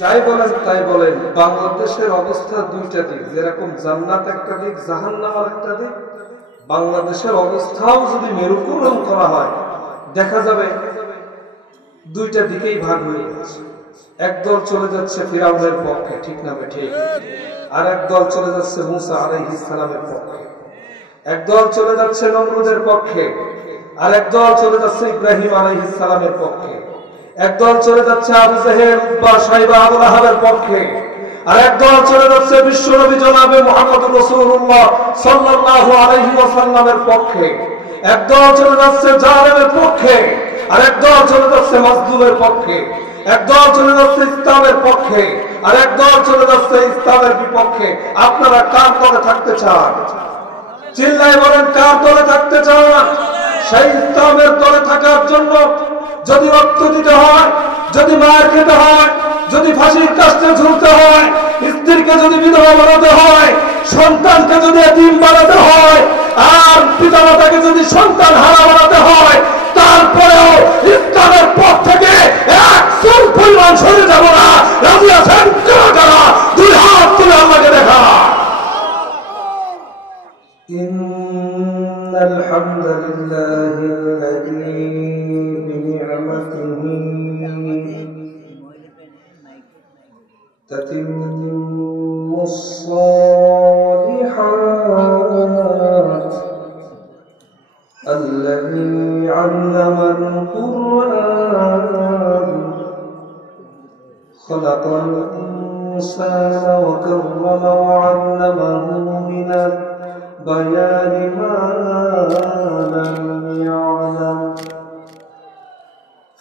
যাই বলেন তাই বলেন, বাংলাদেশের অবস্থা দুইটা দিক, যেরকম জান্নাত একটা দিক, জাহান্নাম একটা দিক। বাংলাদেশের অবস্থাও যদি মেরুকরণ করা হয়, দেখা যাবে দুইটা দিকেই ভাগ হয়ে যাচ্ছে। একদল চলে যাচ্ছে ফিরাউনের পক্ষে, ঠিক না ঠিক? আর একদল চলে যাচ্ছে মুসা আলাইহিস সালামের পক্ষে। একদল চলে যাচ্ছে নমরুদের পক্ষে, আর একদল চলে যাচ্ছে ইব্রাহিম আলাইহিস সালামের পক্ষে। একদল চলে যাচ্ছে আবু জেহেল, উতবা, শাইবা, আবু লাহাবের পক্ষে, আর একদল চলে যাচ্ছে বিশ্বনবী জনাবে মুহাম্মদুর রাসূলুল্লাহ সাল্লাল্লাহু আলাইহি ওয়াসাল্লামের পক্ষে। একদল চলে যাচ্ছে জালেমের পক্ষে, আর একদল চলে যাচ্ছে মাজলুমের পক্ষে। একদল চলে যাচ্ছে ইসলামের পক্ষে, আর একদল চলে যাচ্ছে ইসলামের বিপক্ষে। আপনারা কার দলে থাকতে চান? চিল্লায় বলেন, কার দলে থাকতে চান? সেই ইসলামের দলে থাকার জন্য যদি রক্ত দিতে হয়, যদি মার খেতে হয়, যদি ফাঁসির কাস্টে ঝুলতে হয়, স্ত্রীকে যদি বিধবা বানাতে হয়, সন্তানকে যদি এতিম বানাতে হয়, আর পিতামাতাকে যদি সন্তান হারা বানাতে হয়, তারপরেও ইসলামের পথ থেকে এক চুল পরিমাণ সরে যাব না। রাজি আছেন কারা কারা? দুই হাত তুলে আল্লাহকে দেখা। ইন্নাল হামদুলিল্লাহিল্লাযী বিনি'মাতিহি তাতিম্মুস সালিহাত الذي علم القرآن خلق الإنسان وكرمه وعلمه من البيان ما لم يعلم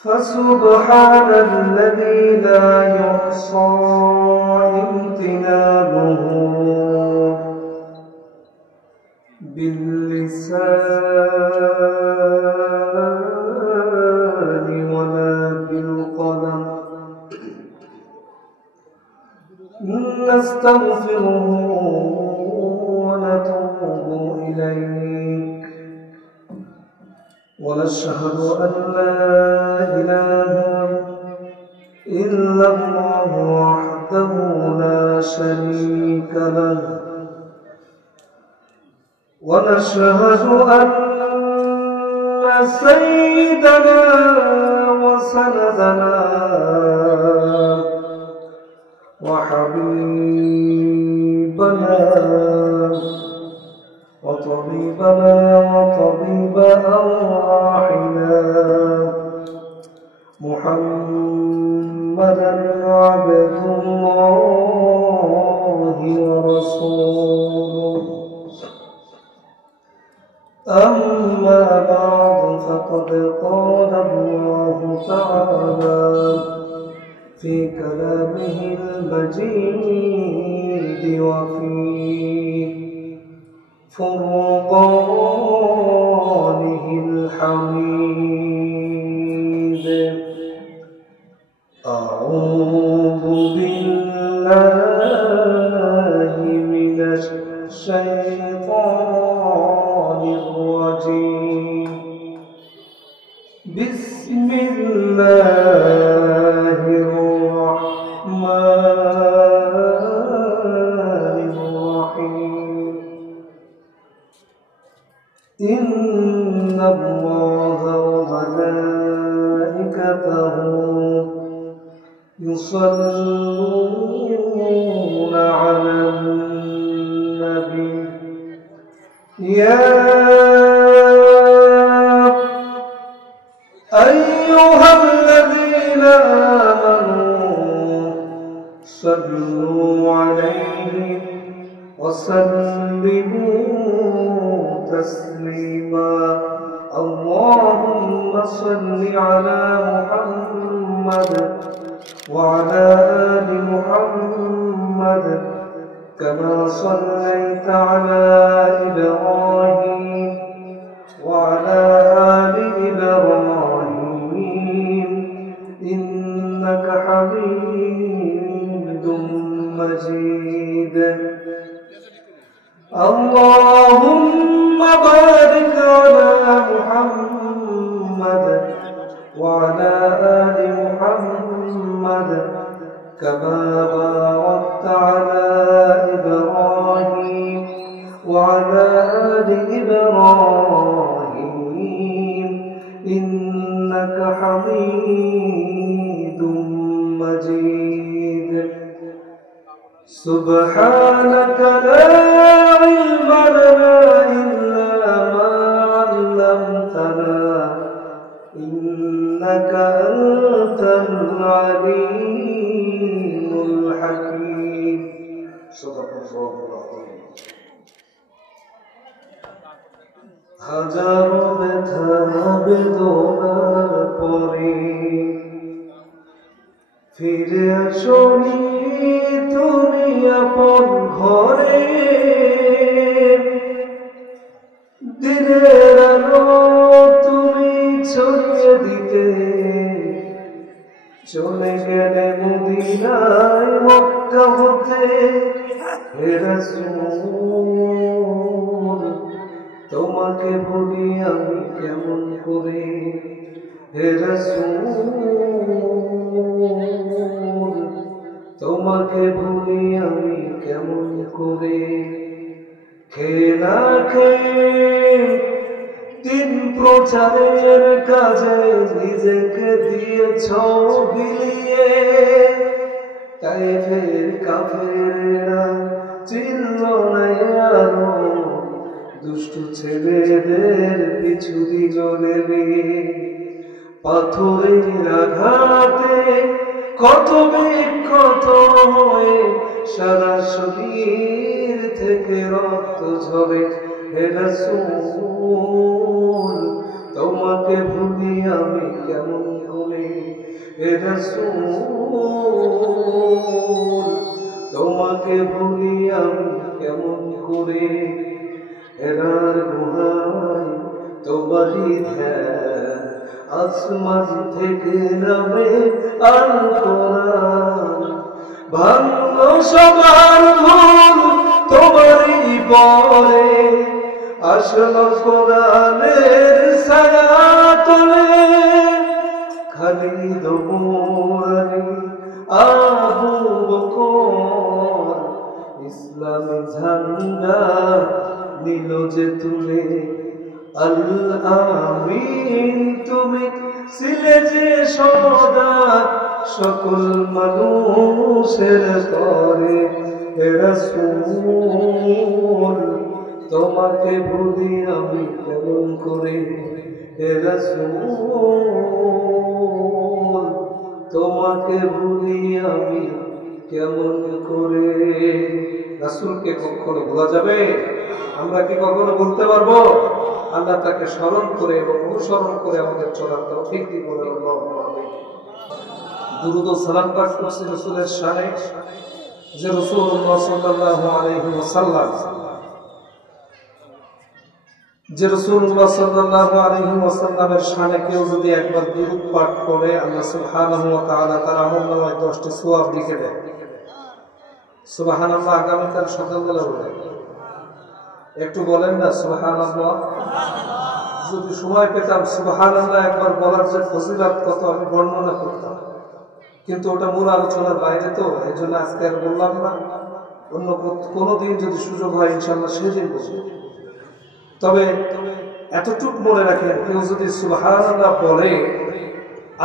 فسبحان الذي لا يحصى امتنانه باللسان ولا بالقلم نستغفره ونتوب إليك ونشهد أن لا إله إلا الله وحده لا شريك له ونشهد أن سيدنا وسندنا وحبيبنا وطبيبنا وطبيب أرواحنا محمدا عبد الله ورسوله. أما بعد فقد قال الله تعالى في كلامه المجيد وفي فرقانه الحميد أعوذ بالله من الشيطان الرجيم بسم الله الرحمن الرحيم إن الله وملائكته يصلون على النبي يا أيها الذين آمنوا صلوا عليه وسلموا تسليما اللهم صل على محمد وعلى آل محمد كما صليت على إبراهيم وعلى آل إبراهيم إنك حميد مجيد اللهم بارك على محمد وعلى آل محمد كما باركت على إبراهيم وعلى آل إبراهيم إنك حميد مجيد سبحانك لا علم لنا إلا ما علمتنا إنك أنت العليم الحكيم صدق الله العظيم হাজারো ব্যথা বেদনার পরে ফিরে আসনি তুমি আপন ঘরে দিনের আলো তুমি ছড়িয়ে দিতে চলে গেলে মদিনায় মক্কা হতে হে রাসূল তোমাকে ভুলি আমি কেমন করে হে রাসূল তোমাকে ভুলি আমি কেমন করে খেয়ে না খেয়ে দিন প্রচারের কাজে নিজেকে দিয়েছ বিলিয়ে তাইফের কাফেররা চিনল না আলো দুষ্টু ছেলেদের পিছু দিল রেলে পাথরের আঘাতে কত বিক্ষত হয়ে সারা শরীর থেকে রক্ত ঝরে হে রাসূল তোমাকে ভুলি আমি কেমন করে হে রাসূল তোমাকে ভুলি আমি কেমন করে হেরার গুহায় তোমারই ধ্যান আসমান থেকে নামে আল কোরআন ভাঙলো সবার ভুল তোমারই পরে আসলো কোরআনের ছায়া তলে খালিদ মুরারি আবু বকর ইসলামী ঝান্ডা নিল যে তুলে আল আমিন তুমি ছিলে যে সদা সকল মানুষের তরে হে রাসূল তোমাকে ভুলি আমি কেমন করে হে রাসূল তোমাকে ভুলি আমি কেমন করে রাসূলকে কখনো ভোলা যাবে আমরা কি কখনো ভুলতে পারবো আল্লাহ তাকে স্মরণ করে এবং অনুসরণ করে আমাদের চলার তৌফিক দিন বলে আল্লাহুম্মা আমিন দুরূদ ও সালাম পাঠ করছি রাসূলের শানে যে রাসূলুল্লাহ সাল্লাল্লাহু আলাইহি ওয়াসাল্লাম যে রাসূলুল্লাহ সাল্লাল্লাহু আলাইহি ওয়াসাল্লামের শানে কেউ যদি একবার দুরূদ পাঠ করে আল্লাহ সুবহানাহু ওয়া তাআলা তার আমলনামায় 10টি সওয়াব লিখে দেয় সুবহানাল্লাহ আগামীকাল সকালবেলা বলে একটু বলেন না সুবহানাল্লাহ যদি সময় পেতাম সুবহানাল্লাহ একবার বলার যে ফজিলত কত আমি বর্ণনা করতাম কিন্তু ওটা মূল আলোচনার বাইরে তো এই জন্য আজকে আর বললাম না অন্য কোনো দিন যদি সুযোগ হয় ইনশাআল্লাহ সেদিন বলবো তবে এতটুকু মনে রাখেন কেউ যদি সুবহানাল্লাহ বলে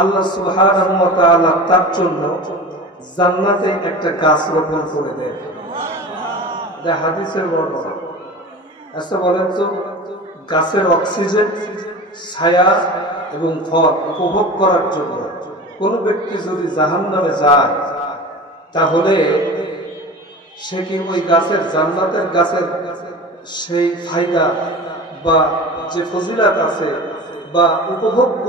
আল্লাহ সুবহানাহু ওয়া তাআলা তার জন্য জান্নাতে একটা গাছ রোপণ করে দেন যা হাদিসের বর্ণনা আচ্ছা বলেন তো গাছের অক্সিজেন ছায়া এবং ফল উপভোগ করার জন্য কোন ব্যক্তি যদি জাহান্নামে যায় তাহলে সে কি ওই গাছের জান্নাতের গাছের সেই ফায়দা বা যে ফজিলত আছে বা উপভোগ্য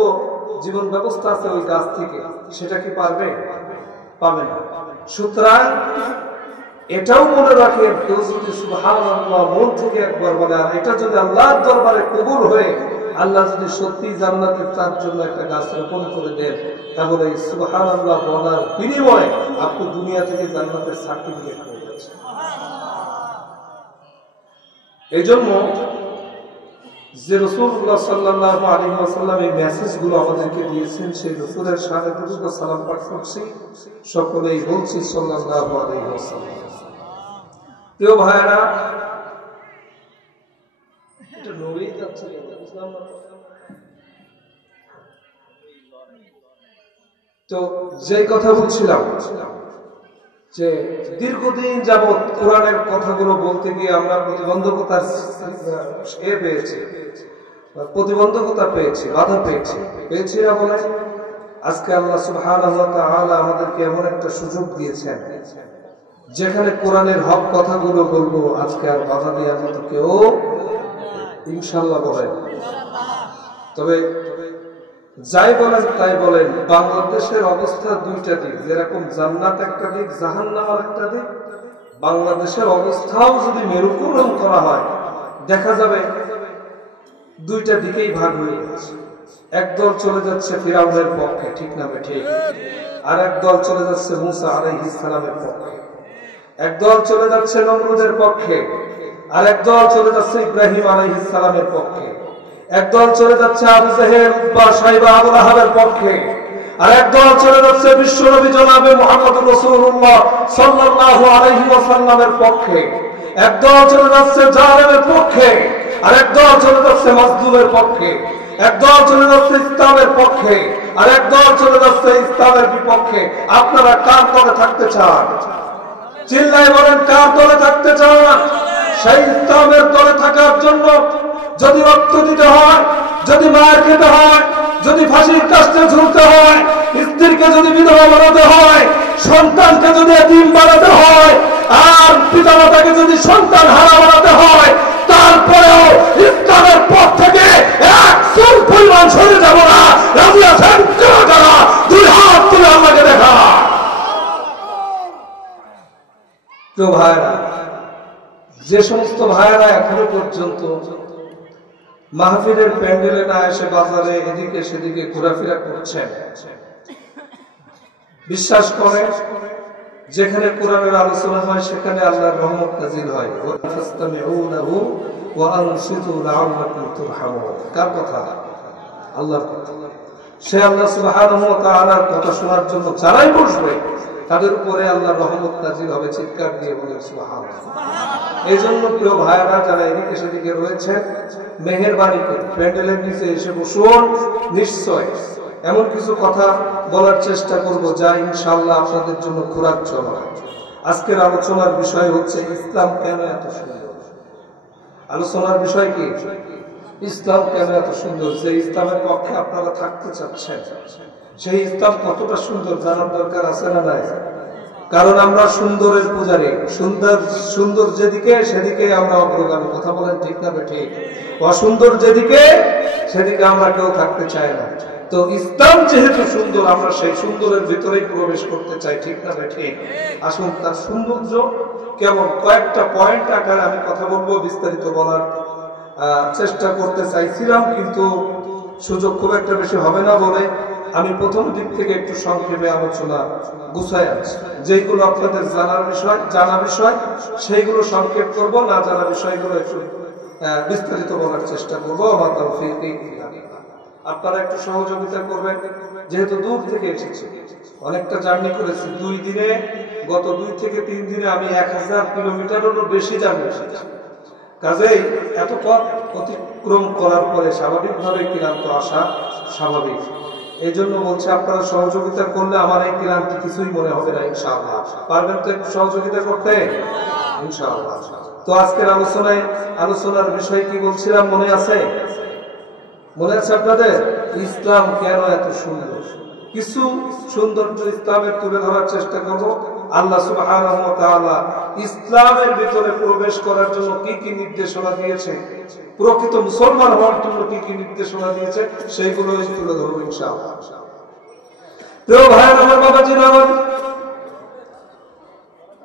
জীবন ব্যবস্থা আছে ওই গাছ থেকে সেটা কি পারবে পাবে না সুতরাং এটাও মনে রাখেন কেউ যদি সুবহানাল্লাহ মন থেকে একবার বলে আর এটা যদি আল্লাহর দরবারে কবুল হয়ে আল্লাহ যদি সত্যি জান্নাতে তার জন্য একটা গাছ রোপণ করে দেন তাহলে এই সুবহানাল্লাহ বলার বিনিময়ে আপনি দুনিয়া থেকে জান্নাতের সার্টিফিকেট পেয়ে যাচ্ছেন। এই জন্য যে রাসূলুল্লাহ সাল্লাল্লাহু আলাইহি ওয়াসাল্লাম এই মেসেজগুলো আমাদেরকে দিয়েছেন, সেই রাসূলের শানে দুরূদ ও সালাম পাঠ করছি, সকলেই বলছি সাল্লাল্লাহু আলাইহি ওয়াসাল্লাম। প্রিয় ভাইরা, এটা নবী যাচ্ছে বুঝলাম না। তো যে কথা বলছিলাম যে দীর্ঘদিন যাবৎ কোরআনের কথাগুলো বলতে গিয়ে আমরা প্রতিবন্ধকতার পেয়েছি, বাধা পেয়েছি না বলে আজকে আল্লাহ সুবহানাহু ওয়া তাআলা আমাদেরকে এমন একটা সুযোগ দিয়েছেন যেখানে কোরআনের হক কথাগুলো বলবো, আজকে আর বাধা দেওয়ার মতো কেউ ইনশাআল্লাহ বলেন। তবে যাই বলেন তাই বলেন, বাংলাদেশের অবস্থা দুইটা দিক, যেরকম জান্নাত একটা দিক, জাহান্নাম একটা দিক। বাংলাদেশের অবস্থাও যদি মেরুকরণ করা হয়, দেখা যাবে দুইটা দিকেই ভাগ হয়ে যাচ্ছে। একদল চলে যাচ্ছে ফিরাউনের পক্ষে, ঠিক না ঠিক? আর একদল চলে যাচ্ছে মুসা আলাইহিস সালামের পক্ষে। একদল চলে যাচ্ছে নমরুদের পক্ষে, আর একদল চলে যাচ্ছে ইব্রাহিম আলাইহিস সালামের পক্ষে। একদল চলে যাচ্ছে আবু জেহেল, উতবা, শাইবা, আবু লাহাবের পক্ষে, আর একদল চলে যাচ্ছে বিশ্বনবী জনাবে মুহাম্মদুর রাসূলুল্লাহ সাল্লাল্লাহু আলাইহি ওয়াসাল্লামের পক্ষে। একদল চলে যাচ্ছে জালেমের পক্ষে, আর একদল চলে যাচ্ছে মাজলুমের পক্ষে। একদল চলে যাচ্ছে ইসলামের পক্ষে, আর একদল চলে যাচ্ছে ইসলামের বিপক্ষে। আপনারা কার দলে থাকতে চান? চিল্লায় বলেন, কার দলে থাকতে চান? সেই ইসলামের দলে থাকার জন্য যদি রক্ত দিতে হয়, যদি মার খেতে হয়, যদি ফাঁসির কাস্টে ঝুলতে হয়, স্ত্রীকে যদি বিধবা বানাতে হয়, সন্তানকে যদি এতিম বানাতে হয়, আর পিতামাতাকে যদি সন্তান হারা বানাতে হয়, তারপরেও ইসলামের পথ থেকে এক চুল পরিমাণ সরে যাব না। রাজি আছেন কারা? দুই হাত তুলে আল্লাহকে দেখা। তো ভাইরা, যে সমস্ত ভাইরা এখনো পর্যন্ত মাহফিলের প্যান্ডেলে না এসে বাজারে এদিকে সেদিকে ঘোরাফেরা করছেন, বিশ্বাস করে যেখানে কোরআনের আলোচনা হয় সেখানে আল্লাহর রহমত নাযিল হয়। ফাসতামিউনাহু ওয়া আনসিতু লাআল্লাকুম তুরহামুন। কার কথা? আল্লাহর কথা। সে আল্লাহ সুবহানাহু ওয়া তাআলার কথা শোনার জন্য যারাই বসবে তাদের উপরে আল্লাহর রহমত নাযিল হবে। চিৎকার দিয়ে বলেন সুবহানাল্লাহ। এইজন্য প্রিয় ভাইরা যারা এদিকে সেদিকে রয়েছে, মেহেরবানি করে প্যান্ডেলের নিচে এসে বসুন। নিশ্চয় এমন কিছু কথা বলার চেষ্টা করব যা ইনশাআল্লাহ আপনাদের জন্য খোরাক চলা। আজকের আলোচনার বিষয় হচ্ছে ইসলাম কেন এত সুন্দর। আলোচনার বিষয় কি? ইসলাম কেন এত সুন্দর। যে ইসলামের পক্ষে আপনারা থাকতে চাচ্ছেন, সেই ইসলাম কতটা সুন্দর জানার দরকার আছে না নাই? কারণ আমরা সুন্দরের পূজারী। সুন্দর যেদিকে সেদিকে আমরা অগ্রগামী। কথা বলেন ঠিক না ঠিক? অসুন্দর যেদিকে সেদিকে আমরা কেউ থাকতে চাই না। তো ইসলাম যেহেতু সুন্দর, আমরা সেই সুন্দরের ভিতরেই প্রবেশ করতে চাই, ঠিক না ঠিক? আসুন, তার সৌন্দর্য কেমন কয়েকটা পয়েন্ট আকারে আমি কথা বলবো, বিস্তারিত বলার চেষ্টা করতে চাইছিলাম, কিন্তু সুযোগ খুব একটা বেশি হবে না বলে আমি প্রথম দিক থেকে একটু সংক্ষেপে আলোচনা গুছাই আছি। যেগুলো আপনাদের জানা বিষয় সেইগুলো সংক্ষেপ করব, না জানা বিষয়গুলো একটু বিস্তারিত বলার চেষ্টা করবো। আমার তৌফিক আপনারা একটু সহযোগিতা করবেন, যেহেতু দূর থেকে এসেছি, অনেকটা জার্নি করেছি 2 দিনে। গত 2 থেকে 3 দিনে আমি 1000 কিলোমিটারেরও বেশি জার্নি করেছি। কাজেই এত পথ অতিক্রম করার পরে স্বাভাবিকভাবে ক্লান্ত আসা স্বাভাবিক। এই জন্য বলছে আপনারা সহযোগিতা করলে আমার এই ক্লান্তি কিছুই মনে হবে না ইনশাআল্লাহ। পারবেন তো একটু সহযোগিতা করতে ইনশাআল্লাহ? তো আজকের আলোচনার বিষয় কি বলছিলাম মনে আছে? মনে আছে আপনাদের? ইসলাম কেন এত সুন্দর। কিছু সৌন্দর্য ইসলামের তুলে ধরার চেষ্টা করব। আল্লাহ সুবহানাহু ওয়া তাআলা ইসলামের ভিতরে প্রবেশ করার জন্য কি কি নির্দেশনা দিয়েছে, প্রকৃত মুসলমান হওয়ার জন্য কি কি নির্দেশনা দিয়েছে, সেইগুলো তুলে ধরব ইনশাআল্লাহ। প্রিয় ভাই আমার, বাবাজিরা আমার,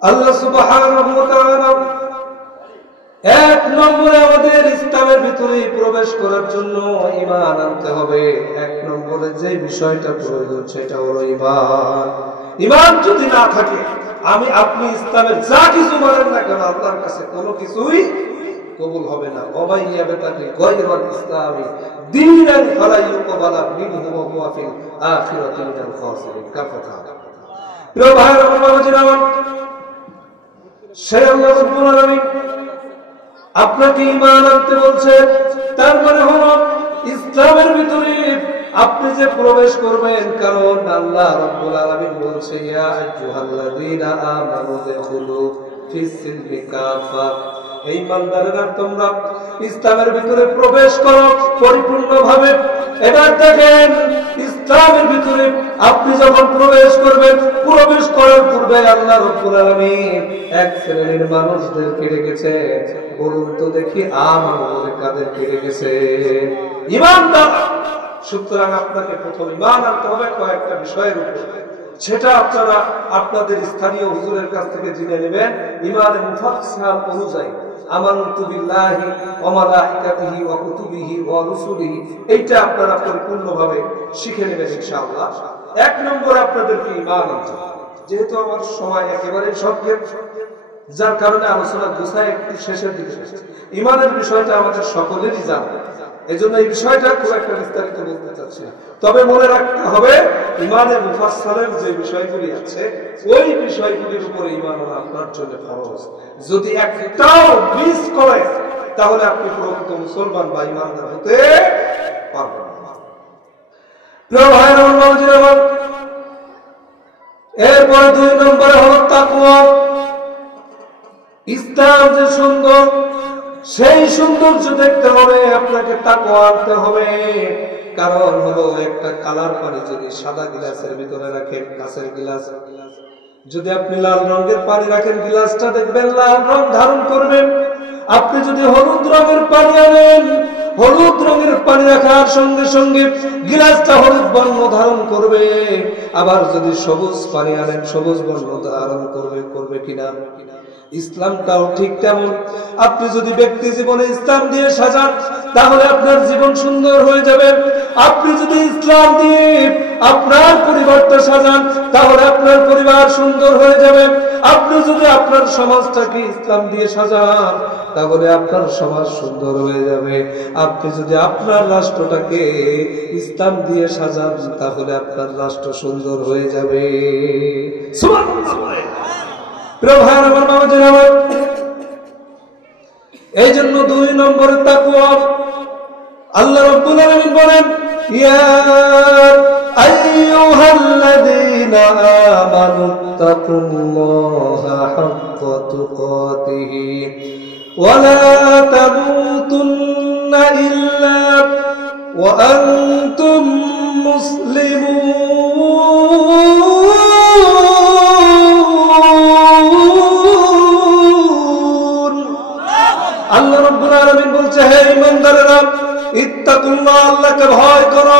আল্লাহ সুবহানাহু ওয়া তাআলা 1 নম্বরে আমাদের ইসলামের ভিতরে প্রবেশ করার জন্য ঈমান আনতে হবে। 1 নম্বরে যে বিষয়টা প্রয়োজন সেটা হলো ঈমান। ঈমান যদি না থাকে, আপনি ইসলামের যা কিছু বলেন না কেন, আল্লাহর কাছে কোনো কিছুই কবুল হবে না। ওমাই ইয়াবতাগি গায়রাল ইসলামি দীনান ফালা ইউকবালা মিনহু ওয়া হুয়া ফিল আখিরাতি মিনাল খাসিরিন। কথা প্রিয় ভাইরা আমার বাবাজিরা আমার, সেই আল্লাহ রাব্বুল আলামিন আপনাকে ঈমান আনতে বলছে, তার মানে হলো ইসলামের ভিতরে আপনি যে প্রবেশ করবেন, কারণ আল্লাহ রাব্বুল আলামিন বলছে ইয়া আইয়ুহাল্লাযীনা আমানু দুখুলু ফিস সিলমি কাফা, এই বান্দারা তোমরা ইসলামের ভিতরে প্রবেশ করো পরিপূর্ণভাবে। এবার দেখেন ইসলামের ভিতরে আপনি যখন প্রবেশ করবেন, প্রবেশ করার পূর্বে আল্লাহ রাব্বুল আলামিন এক শ্রেণীর মানুষদেরকে রেখেছে। বলুন তো দেখি আমাদের কাদেরকে রেখেছে? ঈমানদার। সুতরাং আপনাকে প্রথম ঈমান আনতে হবে কয়েকটা বিষয়ের উপর, সেটা আপনারা আপনাদের স্থানীয় হুজুরের কাছ থেকে জেনে নেবেন ঈমানে মুফাসসাল অনুযায়ী। আমানতু বিল্লাহি ওয়া মালাইকাতিহি ওয়া কুতুবিহি ওয়া রুসুলিহি, এইটা আপনারা পরিপূর্ণভাবে শিখে নেবেন ইনশাআল্লাহ। এক নম্বরে আপনাদেরকে ঈমান আনতে হবে। যেহেতু আমার সময় একেবারে সংক্ষেপ, যার কারণে আলোচনা গোছায় একটু শেষের দিকে। ঈমানের বিষয়টা আমাদের সকলেরই জানা, এজন্য এই বিষয়টা খুব একটা বিস্তারিত বলতে চাচ্ছি না। তবে মনে রাখতে হবে ঈমানে মুফাসসালের যে বিষয়গুলি আছে, ওই বিষয়গুলির উপরে ঈমান আনা আপনার জন্য ফরজ। যদি একটাও মিস করে তাহলে আপনি প্রকৃত মুসলমান বা ঈমানদার হতে পারবেন না। প্রিয় ভাইরা আমার, এরপরে 2 নম্বরে হলো তাকওয়া। ইসলাম যে সুন্দর, সেই সৌন্দর্য দেখতে হবে আপনাকে তাকওয়া আনতে হবে। কারণ হলো একটা কালার পানি যদি সাদা গিলাসের ভিতরে রাখেন, কাঁচের গিলাস, যদি আপনি লাল রঙের পানি রাখেন, গিলাসটা দেখবেন লাল রং ধারণ করবেন। আপনি যদি হলুদ রঙের পানি আনেন, হলুদ রঙের পানি রাখার সঙ্গে সঙ্গে গিলাসটা হলুদ বর্ণ ধারণ করবে। আবার যদি সবুজ পানি আনেন, সবুজ বর্ণ ধারণ করবে কিনা? ইসলামটাও ঠিক তেমন। আপনি যদি ব্যক্তি জীবনে ইসলাম দিয়ে সাজান, তাহলে আপনার জীবন সুন্দর হয়ে যাবে। আপনি যদি ইসলাম দিয়ে আপনার পরিবারটা সাজান, তাহলে আপনার পরিবার সুন্দর হয়ে যাবে। আপনি যদি আপনার সমাজটাকে ইসলাম দিয়ে সাজান, তাহলে আপনার সমাজ সুন্দর হয়ে যাবে। আপনি যদি আপনার রাষ্ট্রটাকে ইসলাম দিয়ে সাজান, তাহলে আপনার রাষ্ট্র সুন্দর হয়ে যাবে। এই জন্য 2 নম্বরে তাকওয়া। আল্লাহ রাব্বুল আলামিন বলেন ইয়া আইয়ুহাল্লাযীনা আমানুত্তাকুল্লাহা হাক্কা তুকাতিহি ওয়া লা তামুতুন্না ইল্লা ওয়া আনতুম মুসলিমুন। আল্লাহ রাব্বুল আলামিন বলছে, হে ঈমানদারেরা, ইত্তাকুল্লাহ, আল্লাহকে ভয় করো।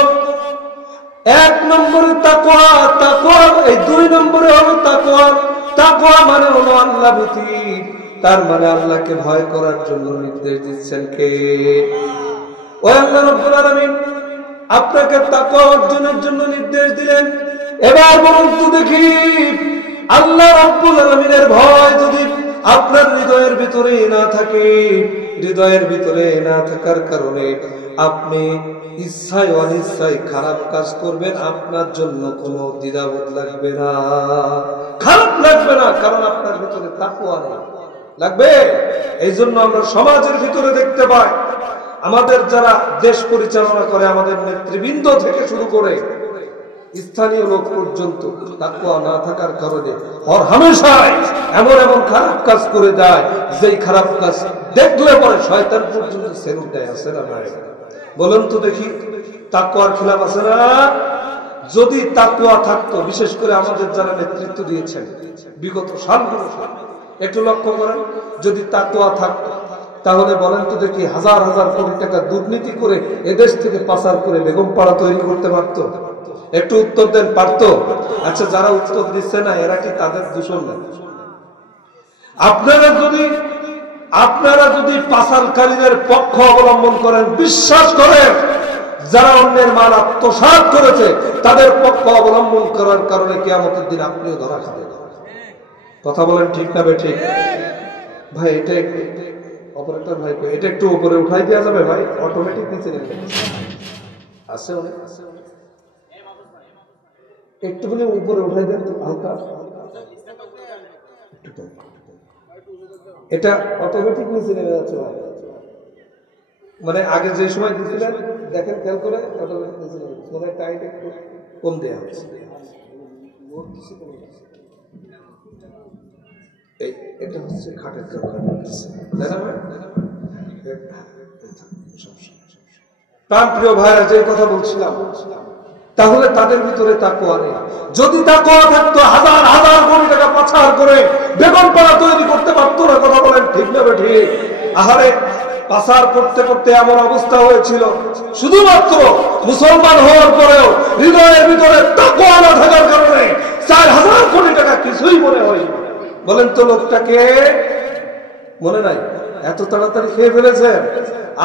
1 নম্বরে তাকওয়া। তাকওয়া এই 2 নম্বরে হলো তাকওয়া। তাকওয়া মানে হলো আল্লাহ ভীতি। তার মানে আল্লাহকে ভয় করার জন্য নির্দেশ দিচ্ছেন কে? ওই আল্লাহ রাব্বুল আলামিন আপনাকে তাকওয়া অর্জনের জন্য নির্দেশ দিলেন। এবার বলুন তো দেখি, আল্লাহ রাব্বুল আলামিনের ভয় যদি আপনার হৃদয়ের ভিতরে না থাকে, হৃদয়ের ভিতরে না থাকার কারণে আপনি ইচ্ছায় অনিচ্ছায় খারাপ কাজ করবেন, আপনার জন্য কোনো দ্বিধাবোধ লাগবে না, খারাপ লাগবে না, কারণ আপনার ভিতরে তাকওয়া নেই। লাগবে। এই জন্য আমরা সমাজের ভিতরে দেখতে পাই, আমাদের যারা দেশ পরিচালনা করে, আমাদের নেতৃবৃন্দ থেকে শুরু করে স্থানীয় লোক পর্যন্ত তাকওয়া না থাকার কারণে হর হামেশাই এমন এমন খারাপ কাজ করে যায়, যেই খারাপ কাজ দেখলে পরে শয়তান পর্যন্ত সেলুট দেয়। আছে না ভাই? বলেন তো দেখি, তাকওয়ার খিলাফ আছে না? যদি তাকওয়া থাকতো, বিশেষ করে আমাদের যারা নেতৃত্ব দিয়েছেন বিগত সালগুলো, একটু লক্ষ্য করেন, যদি তাকওয়া থাকতো তাহলে বলেন তো দেখি হাজার হাজার কোটি টাকা দুর্নীতি করে এদেশ থেকে পাচার করে বেগম পাড়া তৈরি করতে পারতো? একটু উত্তর দেন, পারতো? আচ্ছা, যারা উত্তর দিচ্ছে না এরা কি তাদের দূষণ না? আপনারা যদি পাচারকারীদের পক্ষ অবলম্বন করেন, বিশ্বাস করেন যারা অন্যের মাল আত্মসাৎ করেছে তাদের পক্ষ অবলম্বন করার কারণে কিয়ামতের দিন আপনিও ধরা খাবেন। কথা বলেন ঠিক না বেঠিক? ভাই, এটা অপারেটর ভাই এটা একটু উপরে উঠাই দেওয়া যাবে ভাই, অটোমেটিক নিচে নেমে আছে অনেক, একটুখানি উপরে উঠাই দেন তো হালকা, এটা অটোমেটিক নিচে নেমে যাচ্ছে ভাই। মানে আগে যে সময় দিয়েছিলেন দেখেন খেয়াল করে অটোমেটিক নিচে নেমে যাচ্ছে, মানে টাইট একটু কম দেওয়া হচ্ছে। এটা হচ্ছে খাটের কারণে প্রাণপ্রিয় ভাইরা যে কথা বলছিলাম, তাহলে তাদের ভিতরে তাকওয়া নেই। যদি তাকওয়া থাকতো হাজার হাজার কোটি টাকা পাচার করে বেগমপাড়া তৈরি করতে পারতো না। কথা বলেন ঠিক না ঠিক? আহারে পাচার করতে করতে এমন অবস্থা হয়েছিল, শুধুমাত্র মুসলমান হওয়ার পরেও হৃদয়ের ভিতরে তাকওয়া না থাকার কারণে 4000 কোটি টাকা কিছুই মনে হয়। বলেন তো লোকটাকে মনে নাই? এত তাড়াতাড়ি খেয়ে ফেলেছে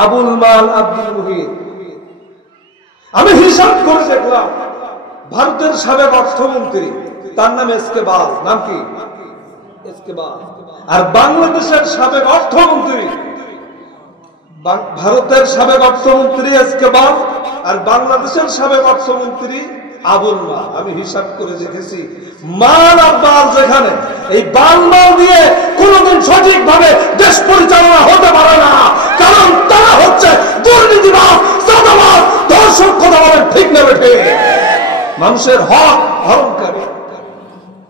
আবুল মাল আব্দুল মুহিত। আমি হিসাব করে দেখলাম ভারতের সাবেক অর্থমন্ত্রী, তার নাম এসকে বাল, নাম কি? এসকে বাল। আর বাংলাদেশের সাবেক অর্থমন্ত্রী, ভারতের সাবেক অর্থমন্ত্রী এসকে বাল আর বাংলাদেশের সাবেক অর্থমন্ত্রী আবুল মাল। আমি হিসাব করে দেখেছি মাল আর বাল যেখানে, এই বাল মাল দিয়ে কোনদিন সঠিকভাবে দেশ পরিচালনা হতে পারে না, কারণ তারা হচ্ছে দুর্নীতিবাদ, চাঁদাবাজ, ধর্ষক। কথা বলেন ঠিক না বেঠে? মানুষের হক হরণকারী,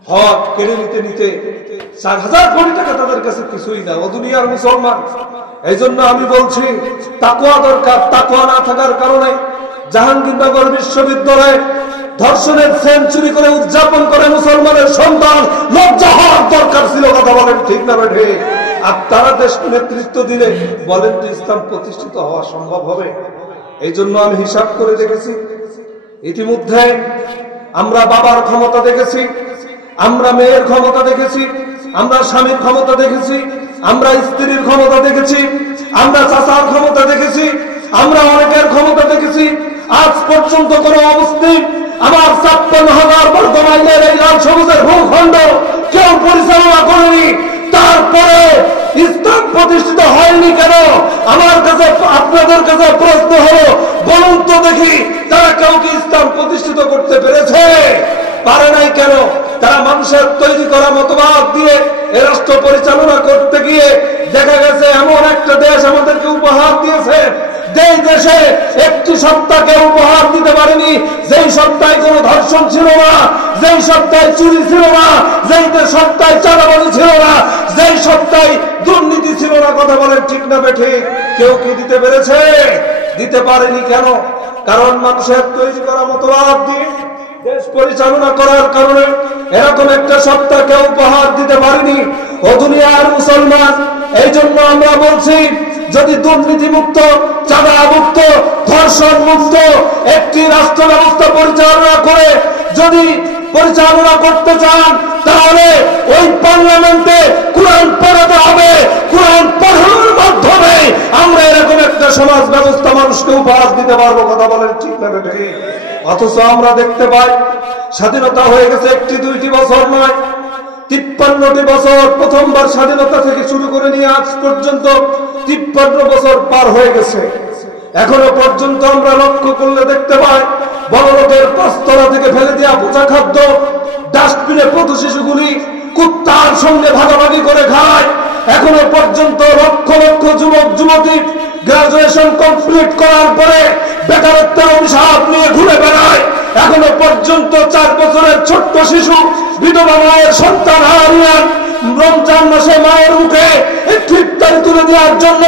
হক কেড়ে নিতে নিতে 4000 কোটি টাকা তাদের কাছে কিছুই না, ও দুনিয়ার মুসলমান। এই জন্য আমি বলছি তাকওয়া দরকার। তাকওয়া না থাকার কারণে জাহাঙ্গীরনগর বিশ্ববিদ্যালয়ে ধর্ষণের সেঞ্চুরি করে উদযাপন করে মুসলমানের সন্তান, লজ্জা হওয়ার দরকার ছিল। কথা বলেন ঠিক না বেঠে? আর তারা দেশ নেতৃত্ব দিলে বলেন তো ইসলাম প্রতিষ্ঠিত হওয়া সম্ভব হবে? এই জন্য আমি হিসাব করে দেখেছি, ইতিমধ্যে আমরা বাবার ক্ষমতা দেখেছি, আমরা মেয়ের ক্ষমতা দেখেছি, আমরা স্বামীর ক্ষমতা দেখেছি, আমরা স্ত্রীর ক্ষমতা দেখেছি, আমরা চাচার ক্ষমতা দেখেছি, আমরা অনেকের ক্ষমতা দেখেছি। আজ পর্যন্ত কোন অবস্থিত আমার 56,000 বর্গ মাইলের এই লাল সবুজের ভূখণ্ড কেউ পরিচালনা করেনি। তারপরে ইসলাম প্রতিষ্ঠিত হয়নি কেন? আমার কাছে আপনাদের কাছে প্রশ্ন হলো, বলুন তো দেখি, তারা কেউ কি ইসলাম প্রতিষ্ঠিত করতে পেরেছে? পারে নাই কেন? তারা মানুষের তৈরি করা মতবাদ দিয়ে এ রাষ্ট্র পরিচালনা করতে গিয়ে দেখা গেছে এমন একটা দেশ আমাদেরকে উপহার দিয়েছে, যেই দেশে একটি সপ্তাহকে উপহার দিতে পারেনি, যেই সপ্তাহে কোনো ধর্ষণ ছিল না, যেই সপ্তাহে চুরি ছিল না, যেই সপ্তাহে চাঁদাবাজি ছিল না, যেই সপ্তাহে দুর্নীতি ছিল না। কথা বলেন ঠিক না বেঠিক? কেউ কি দিতে পেরেছে? দিতে পারেনি কেন? কারণ মানুষের তৈরি করা মতবাদ দিয়ে দেশ পরিচালনা করার কারণে এরকম একটা সপ্তাহ কেউ উপহার দিতে পারেনি। ও দুনিয়ার মুসলমান, এই জন্য আমরা বলছি, যদি দুর্নীতি মুক্ত, চাঁদা মুক্ত, ধর্ষণ মুক্ত একটি রাষ্ট্র ব্যবস্থা পরিচালনা করে যদি পরিচালনা করতে চান, তাহলে ওই পার্লামেন্টে কোরআন পড়াতে হবে। কোরআন পড়ানোর মাধ্যমে আমরা এরকম একটা সমাজ ব্যবস্থা মানুষকে উপহার দিতে পারবো। কথা বলেন ঠিক না ঠিক? অথচ আমরা দেখতে পাই স্বাধীনতা হয়ে গেছে 1-2 বছর নয়, 53টি বছর। প্রথমবার স্বাধীনতা থেকে শুরু করে নিয়ে আজ পর্যন্ত 53 বছর পার হয়ে গেছে। এখনো পর্যন্ত আমরা লক্ষ্য করলে দেখতে পাই বড়লোকের পাঁচতলা থেকে ফেলে দেওয়া বোঝা খাদ্য ডাস্টবিনে পথ শিশুগুলি কুত্তার সঙ্গে ভাগাভাগি করে খায়। এখনো পর্যন্ত লক্ষ লক্ষ যুবক যুবতী গ্রাজুয়েশন কমপ্লিট করার পরে বেকারত্বের অভিশাপ নিয়ে ঘুরে বেড়ায়। এখনো পর্যন্ত 4 বছরের ছোট্ট শিশু বিধবা মায়ের সন্তান হারিয়ান রমজান মাসে মায়ের মুখে একটি ইফতারি তুলে দেওয়ার জন্য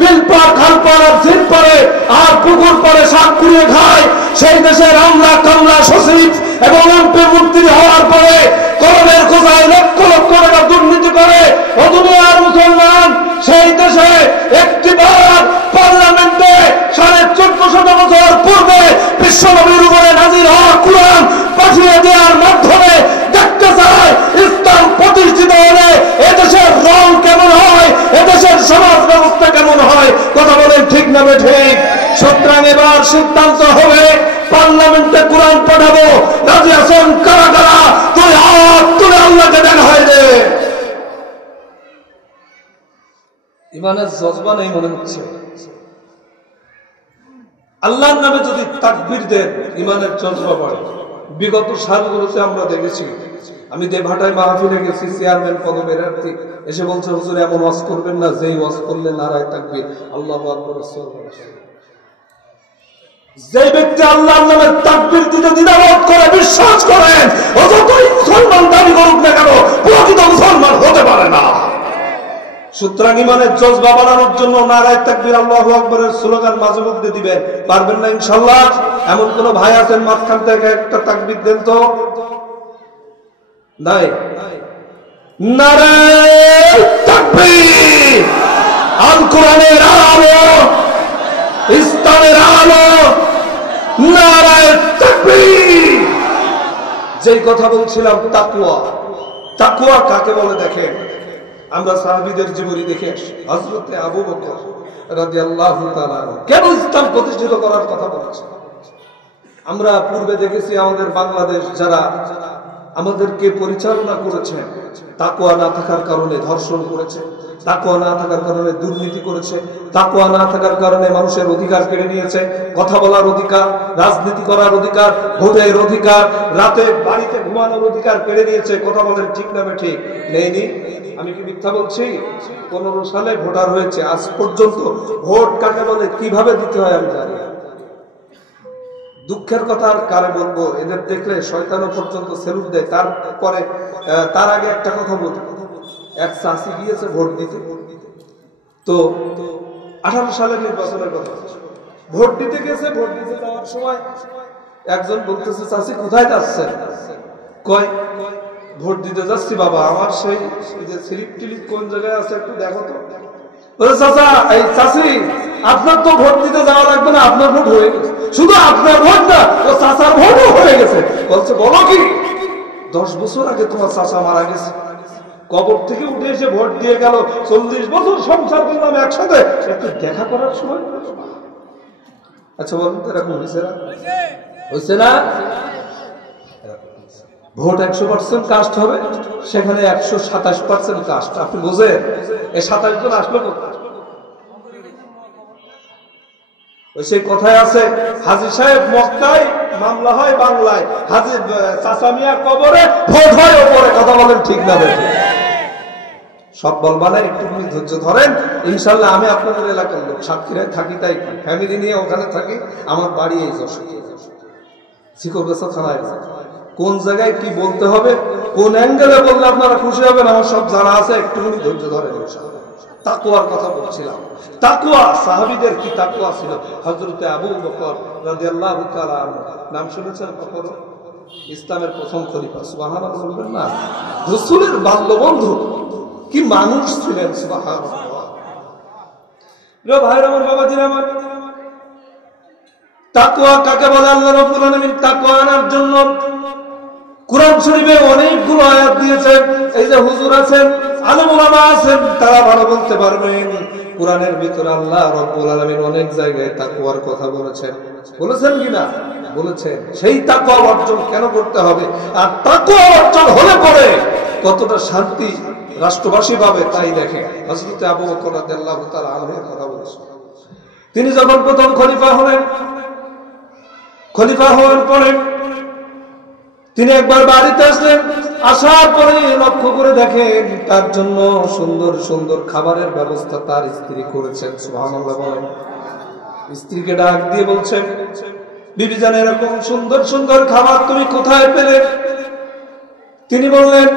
বিলপাড়, খালপাড় আর ঝিলপাড়ে আর পুকুর পাড়ে শাক কুড়িয়ে খায়। সেই দেশের আমলা কামলা সচিব এবং এমপি মন্ত্রী হওয়ার পরে করোনার খোঁজায় লক্ষ লক্ষ টাকা দুর্নীতি করে। ও দুনিয়ার মুসলমান, সেই দেশে একটিবার পার্লামেন্টে 1450 বছর পূর্বে বিশ্বনবীর উপরে নাজির হওয়া কুরআন পাঠিয়ে দেওয়ার মাধ্যমে দেখতে চায় ইসলাম প্রতিষ্ঠিত হলে এদেশের রং কেমন হয়, এদেশের সমাজ ব্যবস্থা কেমন হয়। কথা বলেন ঠিক না ঠিক? সুতরাং এবার সিদ্ধান্ত হবে পার্লামেন্টে কোরআন পাঠাবো। রাজি আছেন কারা কারা? তুই হাত তুলে আল্লাহকে দেখা হয় রে। ইমানের জজবা নেই মনে হচ্ছে। আল্লাহর নামে যদি তাকবীর দেন ইমানের জজবা বাড়ে। বিগত সালগুলোতে আমরা দেখেছি, আমি দেভাটায় মাহফিলে গেছি, চেয়ারম্যান পদপ্রার্থী এসে বলছে, হুজুর এমন ওয়াজ করবেন না, যেই ওয়াজ করলে নারায় তাকবীর, আল্লাহু আকবার। যে ব্যক্তি আল্লাহর নামে তাকবীর দিতে দ্বিধাবোধ করে, বিশ্বাস করেন ও যতই মুসলমান দাবি করুক না কেন, প্রকৃত মুসলমান হতে পারে না। সুতরাং ইমানের জজবা বাড়ানোর জন্য নারায়ে তাকবীর আল্লাহু আকবারের স্লোগান মাঝে মধ্যে দিবেন। পারবেন না ইনশাআল্লাহ? এমন কোন ভাই আছেন মাঝখান থেকে একটা তাকবীর দেন তো? নাই। নারায়ে তাকবীর, আল কোরআনের আলো, ইসলামের আলো, নারায়ে তাকবীর। যেই কথা বলছিলাম তাকওয়া, তাকওয়া কাকে বলে দেখেন। আমরা সাহাবীদের জীবনী দেখে আসি। হযরত আবু বকর রাদিয়াল্লাহু তাআলা কেন ইসলাম প্রতিষ্ঠিত করার কথা বলেছেন। আমরা পূর্বে দেখেছি আমাদের বাংলাদেশ যারা আমাদেরকে পরিচালনা করেছে, তাকওয়া না থাকার কারণে ধর্ষণ করেছে, তাকওয়া না থাকার কারণে দুর্নীতি করেছে, তাকওয়া না থাকার কারণে মানুষের অধিকার কেড়ে নিয়েছে, কথা বলার অধিকার, রাজনীতি করার অধিকার, ভোটের অধিকার, রাতে বাড়িতে ঘুমানোর অধিকার কেড়ে নিয়েছে। কথা বলেন ঠিক না ঠিক? নেইনি? আমি কি মিথ্যা বলছি? 15 সালে ভোটার হয়েছে, আজ পর্যন্ত ভোট কাকে বলে কিভাবে দিতে হয় আমি জানি। দুঃখের কথা আর কারে বলবো, এদের দেখলে শয়তানও পর্যন্ত সেলুট দেয়। তারপরে তার আগে একটা কথা বলবো, এক চাষি গিয়েছে ভোট দিতে। তো 18 সালের নির্বাচনের কথা, ভোট দিতে গেছে। ভোট দিতে যাওয়ার সময় একজন বলতেছে, চাষি কোথায় যাচ্ছেন? কয়, ভোট দিতে যাচ্ছি বাবা, আমার সেই যে স্লিপ টিলিপ কোন জায়গায় আছে একটু দেখো তো। চাচা, এই চাষি আপনার তো ভোট দিতে যাওয়া লাগবে না, আপনার ভোট হয়ে গেছে। শুধু আপনার ভোট না, ও চাচার ভোটও হয়ে গেছে। বলছে, বলো কি? 10 বছর আগে তোমার চাচা মারা গেছে, কবর থেকে উঠে এসে ভোট দিয়ে গেল। 40 বছর সংসার করলাম একসাথে, একটু দেখা করার সময়। আচ্ছা বলুন তো, এরকম হয়েছে না? হয়েছে না? ভোট 100% কাস্ট হবে, সেখানে 127% কাস্ট। আপনি বোঝেন এই 27 জন আসলো কোথায়? সেই কথায় আছে, হাজী সাহেব মক্কায়, মামলা হয় বাংলায়, হাজী চাচা মিয়া কবরে, ভোট হয় ওপরে। কথা বলেন ঠিক না বেঠিক? সব বলবা না, একটু ধৈর্য ধরেন। ইনশাল্লাহ আমি আপনাদের এলাকার লোক, সাতক্ষীরায় থাকি, তাই ফ্যামিলি নিয়ে ওখানে থাকি। আমার বাড়ি এই শিকরগাছা থানায়। কোন জায়গায় কি বলতে হবে, কোন অ্যাঙ্গেলে বললে আপনারা খুশি হবেন, আমার সব জানা আছে। একটুখানি ধৈর্য ধরেন। তাকওয়ার কথা বলছিলাম। তাকওয়া, সাহাবীদের কি তাকওয়া ছিল। হযরত আবু বকর রাদিয়াল্লাহু তাআলা আনহু, নাম শুনেছেন কখনো? ইসলামের প্রথম খলিফা। সুবহানাল্লাহ বলবেন না? রাসূলের বাল্যবন্ধু, কি মানুষ ছিলেন। সুবহানাল্লাহ। প্রিয় ভাইরা আমার, বাবাজিরা আমার, তাকওয়া কাকে বলে? আল্লাহ রাব্বুল আলামিন তাকওয়া আনার জন্য কুরআন শরীফে অনেকগুলো আয়াত দিয়েছেন। এই যে হুজুর আছেন, আলেম ওলামা আছেন, তারা ভালো বলতে পারবেন। কুরআনের ভিতরে আল্লাহ রাব্বুল আলামিন অনেক জায়গায় তাকওয়ার কথা বলেছেন। বলেছেন কিনা? বলেছেন। সেই তাকওয়া অর্জন কেন করতে হবে, আর তাকওয়া অর্জন হলে পরে কতটা শান্তি রাষ্ট্রবাসী পাবে, তাই দেখেন। হযরত আবু বকর রাদিয়াল্লাহু তাআলা আনহুর কথা বলেছেন। তিনি যখন প্রথম খলিফা হলেন, খলিফা হওয়ার পরে তিনি একবার বাড়িতে আসলেন। আসার পরে লক্ষ্য করে দেখেন তার জন্য সুন্দর সুন্দর খাবারের ব্যবস্থা তার স্ত্রী করেছেন। সুবহানাল্লাহ বলেন। স্ত্রীকে ডাক দিয়ে বলছেন, বিবি জান, এরকম সুন্দর সুন্দর খাবার তুমি কোথায় পেলে? তিনি বললেন,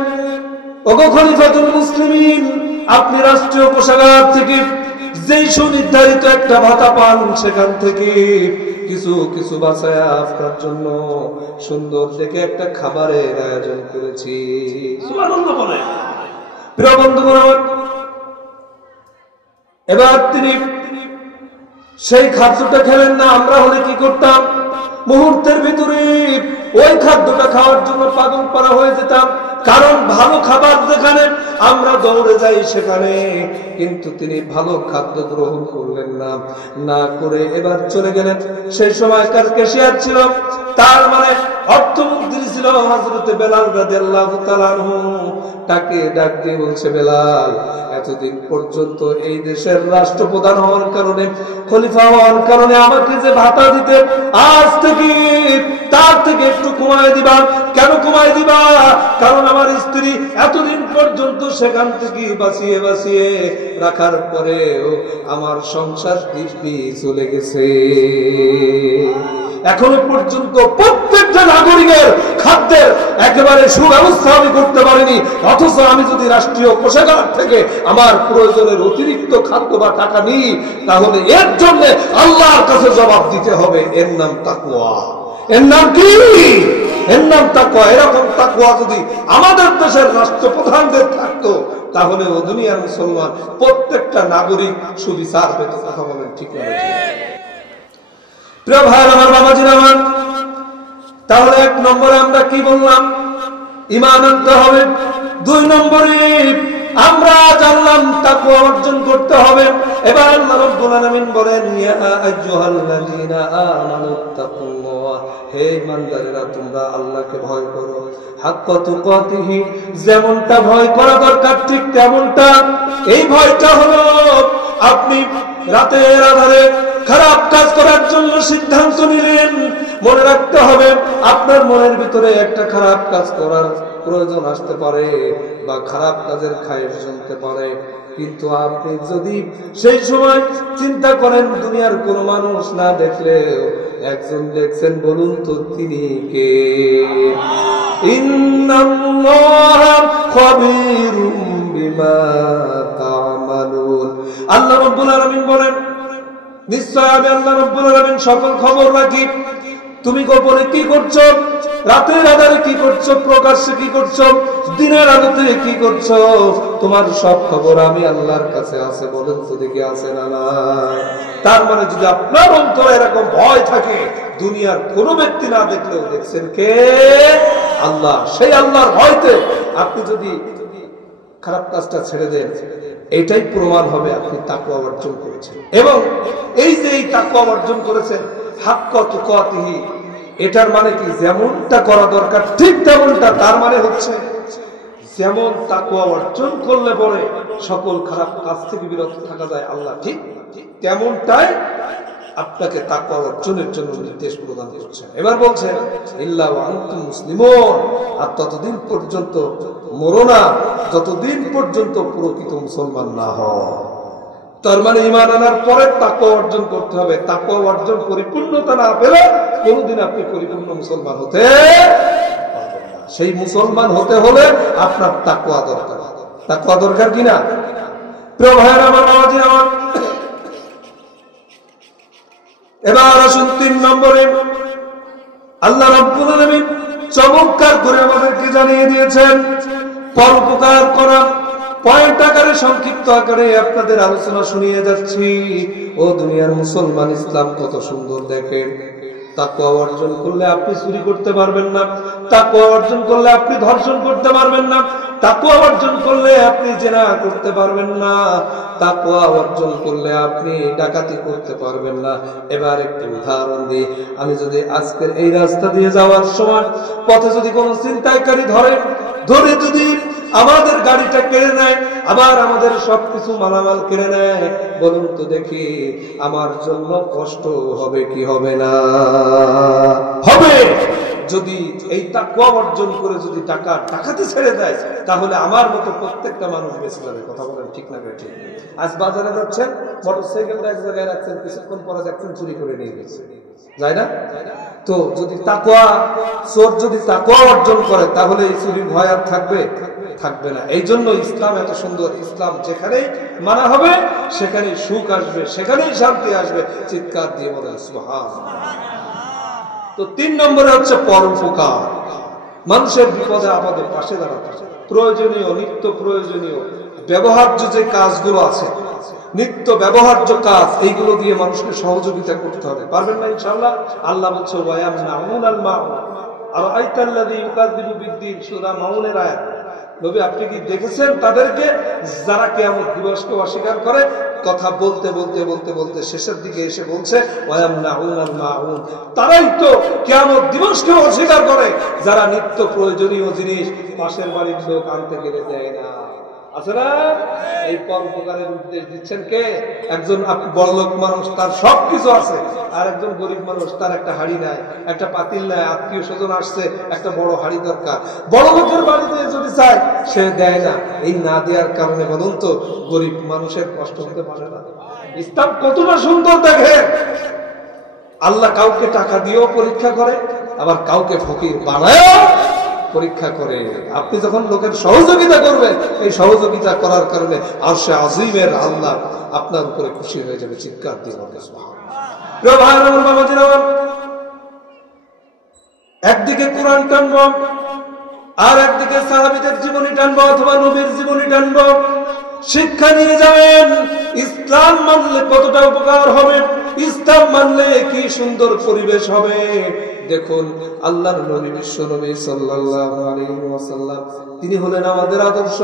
ওগো খলিফাতুল মুসলিমিন, আপনি রাষ্ট্রীয় কোষাগার থেকে যেই সুনির্ধারিত একটা ভাতা পান, সেখান থেকে কিছু কিছু বাঁচায়া আপনার জন্য সুন্দর দেখে একটা খাবারের আয়োজন করেছি। সুবহানাল্লাহ বলে। প্রিয় বন্ধুগণ, এবার তিনি সেই খাদ্যটা খেলেন না। আমরা হলে কি করতাম? মুহূর্তের ভিতরে ওই খাদ্যটা খাওয়ার জন্য পাগল পারা হয়ে যেতাম। কারণ ভালো খাবার যেখানে, আমরা দৌড়ে যাই সেখানে। কিন্তু তিনি ভালো খাদ্য গ্রহণ করলেন না, না করে এবার চলে গেলেন। সেই সময়কার ক্যাশিয়ার ছিল, তার মানে অর্থমন্ত্রী ছিল হযরত বেলাল রাদিয়াল্লাহু তাআলা আনহু। তাকে ডাক দিয়ে বলছে, বেলাল, এতদিন পর্যন্ত এই দেশের রাষ্ট্রপ্রধান হওয়ার কারণে, খলিফা হওয়ার কারণে আমাকে যে ভাতা দিতে, আজ থেকে তার থেকে একটু কমায় দিবা। কেন কমায় দিবা? কারণ আমার স্ত্রী এতদিন পর্যন্ত সেখান থেকে বাঁচিয়ে বাঁচিয়ে রাখার পরেও আমার সংসার দিব্যি চলে গেছে। এখনো পর্যন্ত প্রত্যেকটা নাগরিকের খাদ্যের একেবারে সুব্যবস্থা আমি করতে পারিনি, অথচ আমি যদি রাষ্ট্রীয় কোষাগার থেকে আমার প্রয়োজনের অতিরিক্ত খাদ্য বা টাকা নিই, তাহলে এর জন্য আল্লাহর কাছে জবাব দিতে হবে। এর নাম তাকওয়া। এর নাম কি? এর নাম তাকওয়া। এরকম তাকওয়া যদি আমাদের দেশের রাষ্ট্রপ্রধানদের থাকতো, তাহলে ও দুনিয়ার মুসলমান প্রত্যেকটা নাগরিক সুবিচার পেত। কথা বলেন ঠিক না? প্রিয় ভাই আমার, বাবাজি আমার, তাহলে 1 নম্বরে আমরা কি বললাম? ঈমান আনতে হবে। 2 নম্বরে আমরা জানলাম তাকওয়া অর্জন করতে হবে। এবার আল্লাহ রাব্বুল আলামিন বলেন, ইয়া আইয়ুহাল্লাযীনা আমানুত্তাকুল্লাহ, হে ঈমানদারেরা তোমরা আল্লাহকে ভয় করো। হাক্কা তুকাতিহি, যেমনটা ভয় করা দরকার ঠিক তেমনটা। এই ভয়টা হলো আপনি রাতের আধারে খারাপ কাজ করার জন্য সিদ্ধান্ত নিলেন, মনে রাখতে হবে আপনার মনের ভিতরে একটা খারাপ কাজ করার প্রয়োজন আসতে পারে বা খারাপ কাজের খায়েশ জমতে পারে, কিন্তু আপনি যদি সেই সময় চিন্তা করেন দুনিয়ার কোনো মানুষ না দেখলেও একজন দেখছেন, বলুন তো তিনি কে? ইন্নাল্লাহা খাবীরুম বিমা তা'মালুন। আল্লাহ রাব্বুল আলামিন বলেন, নিশ্চয় আমি আল্লাহ রাব্বুল আলামিন সকল খবর রাখি। তুমি গোপনে কি করছো, রাতের আধারে কি করছো, প্রকাশ্যে কি করছো, দিনের আলোতে কি করছো, তোমার সব খবর আমি আল্লাহর কাছে আছে। বলেন তো দেখি আছে না নাই? তার মানে যদি আপনার অন্তরে এরকম ভয় থাকে, দুনিয়ার কোনো ব্যক্তি না দেখলেও দেখছেন কে? আল্লাহ। সেই আল্লাহর ভয়তে আপনি যদি খারাপ কাজটা ছেড়ে দেন, এটাই প্রমাণ হবে আপনি তাকওয়া অর্জন করেছেন। এবং এই যে এই তাকওয়া অর্জন করেছেন, হাক্কা তুকাতিহি, এটার মানে কি? যেমনটা করা দরকার ঠিক তেমনটা। তার মানে হচ্ছে যেমন তাকওয়া অর্জন করলে পরে সকল খারাপ কাজ থেকে বিরত থাকা যায়, আল্লাহ ঠিক তেমনটাই আপনাকে তাকওয়া অর্জনের জন্য নির্দেশ প্রদান করছেন। এবার বলছেন, ইল্লা ওয়া আনতুম মুসলিমুন, আর ততদিন পর্যন্ত মরো না যতদিন পর্যন্ত প্রকৃত মুসলমান না হও। তার মানে ঈমান আনার পরে তাকওয়া অর্জন করতে হবে। তাকওয়া অর্জন পরিপূর্ণতা না পেলে কোনদিন আপনি পরিপূর্ণ মুসলমান হতে পারবেন না। সেই মুসলমান হতে হলে আপনার তাকওয়া দরকার। তাকওয়া দরকার কিনা? প্রিয় ভাইরা আমার, বাবাজি আমার, এবার আসুন 3 নম্বরে। আল্লাহ রাব্বুল আলামিন চমৎকার করে আমাদেরকে জানিয়ে দিয়েছেন পরোপকার করা। পয়েন্ট আকারে সংক্ষিপ্ত আকারে আপনাদের আলোচনা শুনিয়ে যাচ্ছি। ও দুনিয়ার মুসলমান, ইসলাম কত সুন্দর দেখেন। তাকওয়া অর্জন করলে আপনি চুরি করতে পারবেন না, তাকওয়া অর্জন করলে আপনি ধর্ষণ করতে পারবেন না, তাকওয়া অর্জন করলে আপনি জিনা করতে পারবেন না, তাকওয়া অর্জন করলে আপনি ডাকাতি করতে পারবেন না। এবার একটু উদাহরণ দিই। আমি যদি আজকের এই রাস্তা দিয়ে যাওয়ার সময় পথে যদি কোনো ছিনতাইকারী ধরে যদি আমাদের গাড়িটা কেড়ে নেয়, আবার আমাদের সবকিছু মালামাল কেড়ে নেয়, বলুন তো দেখি আমার জন্য কষ্ট হবে কি হবে না? হবে। যদি এই তাকওয়া অর্জন করে যদি টাকা ডাকাতি ছেড়ে দেয়, তাহলে আমার মতো প্রত্যেকটা মানুষ বেঁচে যাবে। কথা বলেন ঠিক না বেঠি? আজ বাজারে যাচ্ছেন, মোটরসাইকেলটা এক জায়গায় রাখছেন, কিছুক্ষণ পরে দেখছেন চুরি করে নিয়ে গেছে, যায় না? তো যদি তাকওয়া, চোর যদি তাকওয়া অর্জন করে, তাহলে এই চুরির ভয় আর থাকবে না। এই জন্য ইসলাম এত সুন্দর। ইসলাম যেখানেই মানা হবে সেখানেই সুখ আসবে, সেখানেই শান্তি আসবে। চিৎকার দিয়ে বলেন সুবহানাল্লাহ। তো 3 নম্বরে হচ্ছে পরোপকার। মানুষের বিপদে আপদে পাশে দাঁড়াতে, প্রয়োজনীয় নিত্য প্রয়োজনীয় ব্যবহার্য যে কাজগুলো আছে, নিত্য ব্যবহার্য কাজ, এইগুলো দিয়ে মানুষকে সহযোগিতা করতে হবে। পারবেন না ইনশাআল্লাহ? আল্লাহ বলছে ওয়ায়ামনাউনাল মাউন আর আইতাল্লাযী ইউকাযযিবু বিদ্দীন, সূরা মাউনের আয়াত। নবী আপনি কি দেখেছেন তাদেরকে যারা কিয়ামত দিবসকে অস্বীকার করে? কথা বলতে বলতে বলতে বলতে শেষের দিকে এসে বলছে ওয়ায়ামনাউনাল মাউন, তারাই তো কিয়ামত দিবসকে অস্বীকার করে যারা নিত্য প্রয়োজনীয় জিনিস পাশের বাড়ির লোক আনতে গেলে দেয় না। আছে না? এই পরোপকারের উদ্দেশ্য দিচ্ছেন কে? একজন বড়লোক মানুষ, তার সবকিছু আছে, আর একজন গরিব মানুষ, তার একটা হাড়ি নাই, একটা পাতিল নাই, আত্মীয় স্বজন আসছে, একটা বড় হাড়ি দরকার। বড় লোকের বাড়িতে যদি চায় সে দেয় না। এই না দেওয়ার কারণে বলুন তো গরিব মানুষের কষ্ট হতে পারে না? ইসলাম কতটা সুন্দর দেখেন। আল্লাহ কাউকে টাকা দিয়েও পরীক্ষা করে, আবার কাউকে ফকির বানায়ও পরীক্ষা করে। আপনি যখন লোকের সহযোগিতা করবেন, এই সহযোগিতা করার কারণে আরশে আজিমের আল্লাহ আপনার উপরে খুশি হয়ে যাবে। চিৎকার দিয়ে বলেন সুবহানাল্লাহ। একদিকে কোরআন টানব, আর একদিকে সাহাবীদের জীবনী টানব, অথবা নবীর জীবনী টানব। শিক্ষা নিয়ে যাবেন ইসলাম মানলে কতটা উপকার হবে, ইসলাম মানলে কি সুন্দর পরিবেশ হবে। দেখুন আল্লাহর নবী বিশ্ব নবী সাল্লাল্লাহু আলাইহি ওয়াসাল্লাম, তিনি হলেন আমাদের আদর্শ।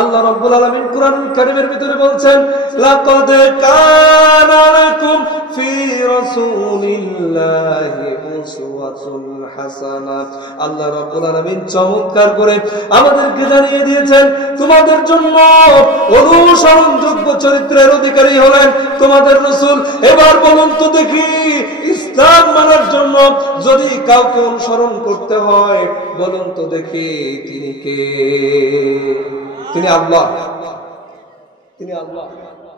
আল্লাহ রাব্বুল আলামিন কোরআনুল কারীমের ভিতরে বলছেন, লাকাদ কানা লাকুম ফি রাসূলিল্লাহি উসওয়াতুন হাসানাহ। আল্লাহ রাব্বুল আলামিন চমৎকার করে আমাদেরকে জানিয়ে দিয়েছেন, তোমাদের জন্য অনুসরণযোগ্য চরিত্রের অধিকারী হলেন তোমাদের রাসূল। এবার বলুন তো দেখি, ইসলাম মানার জন্য যদি কাউকে অনুসরণ করতে হয়, বলুন তো দেখি তিনি কে? তিনি আল্লাহ। তিনি আল্লাহ।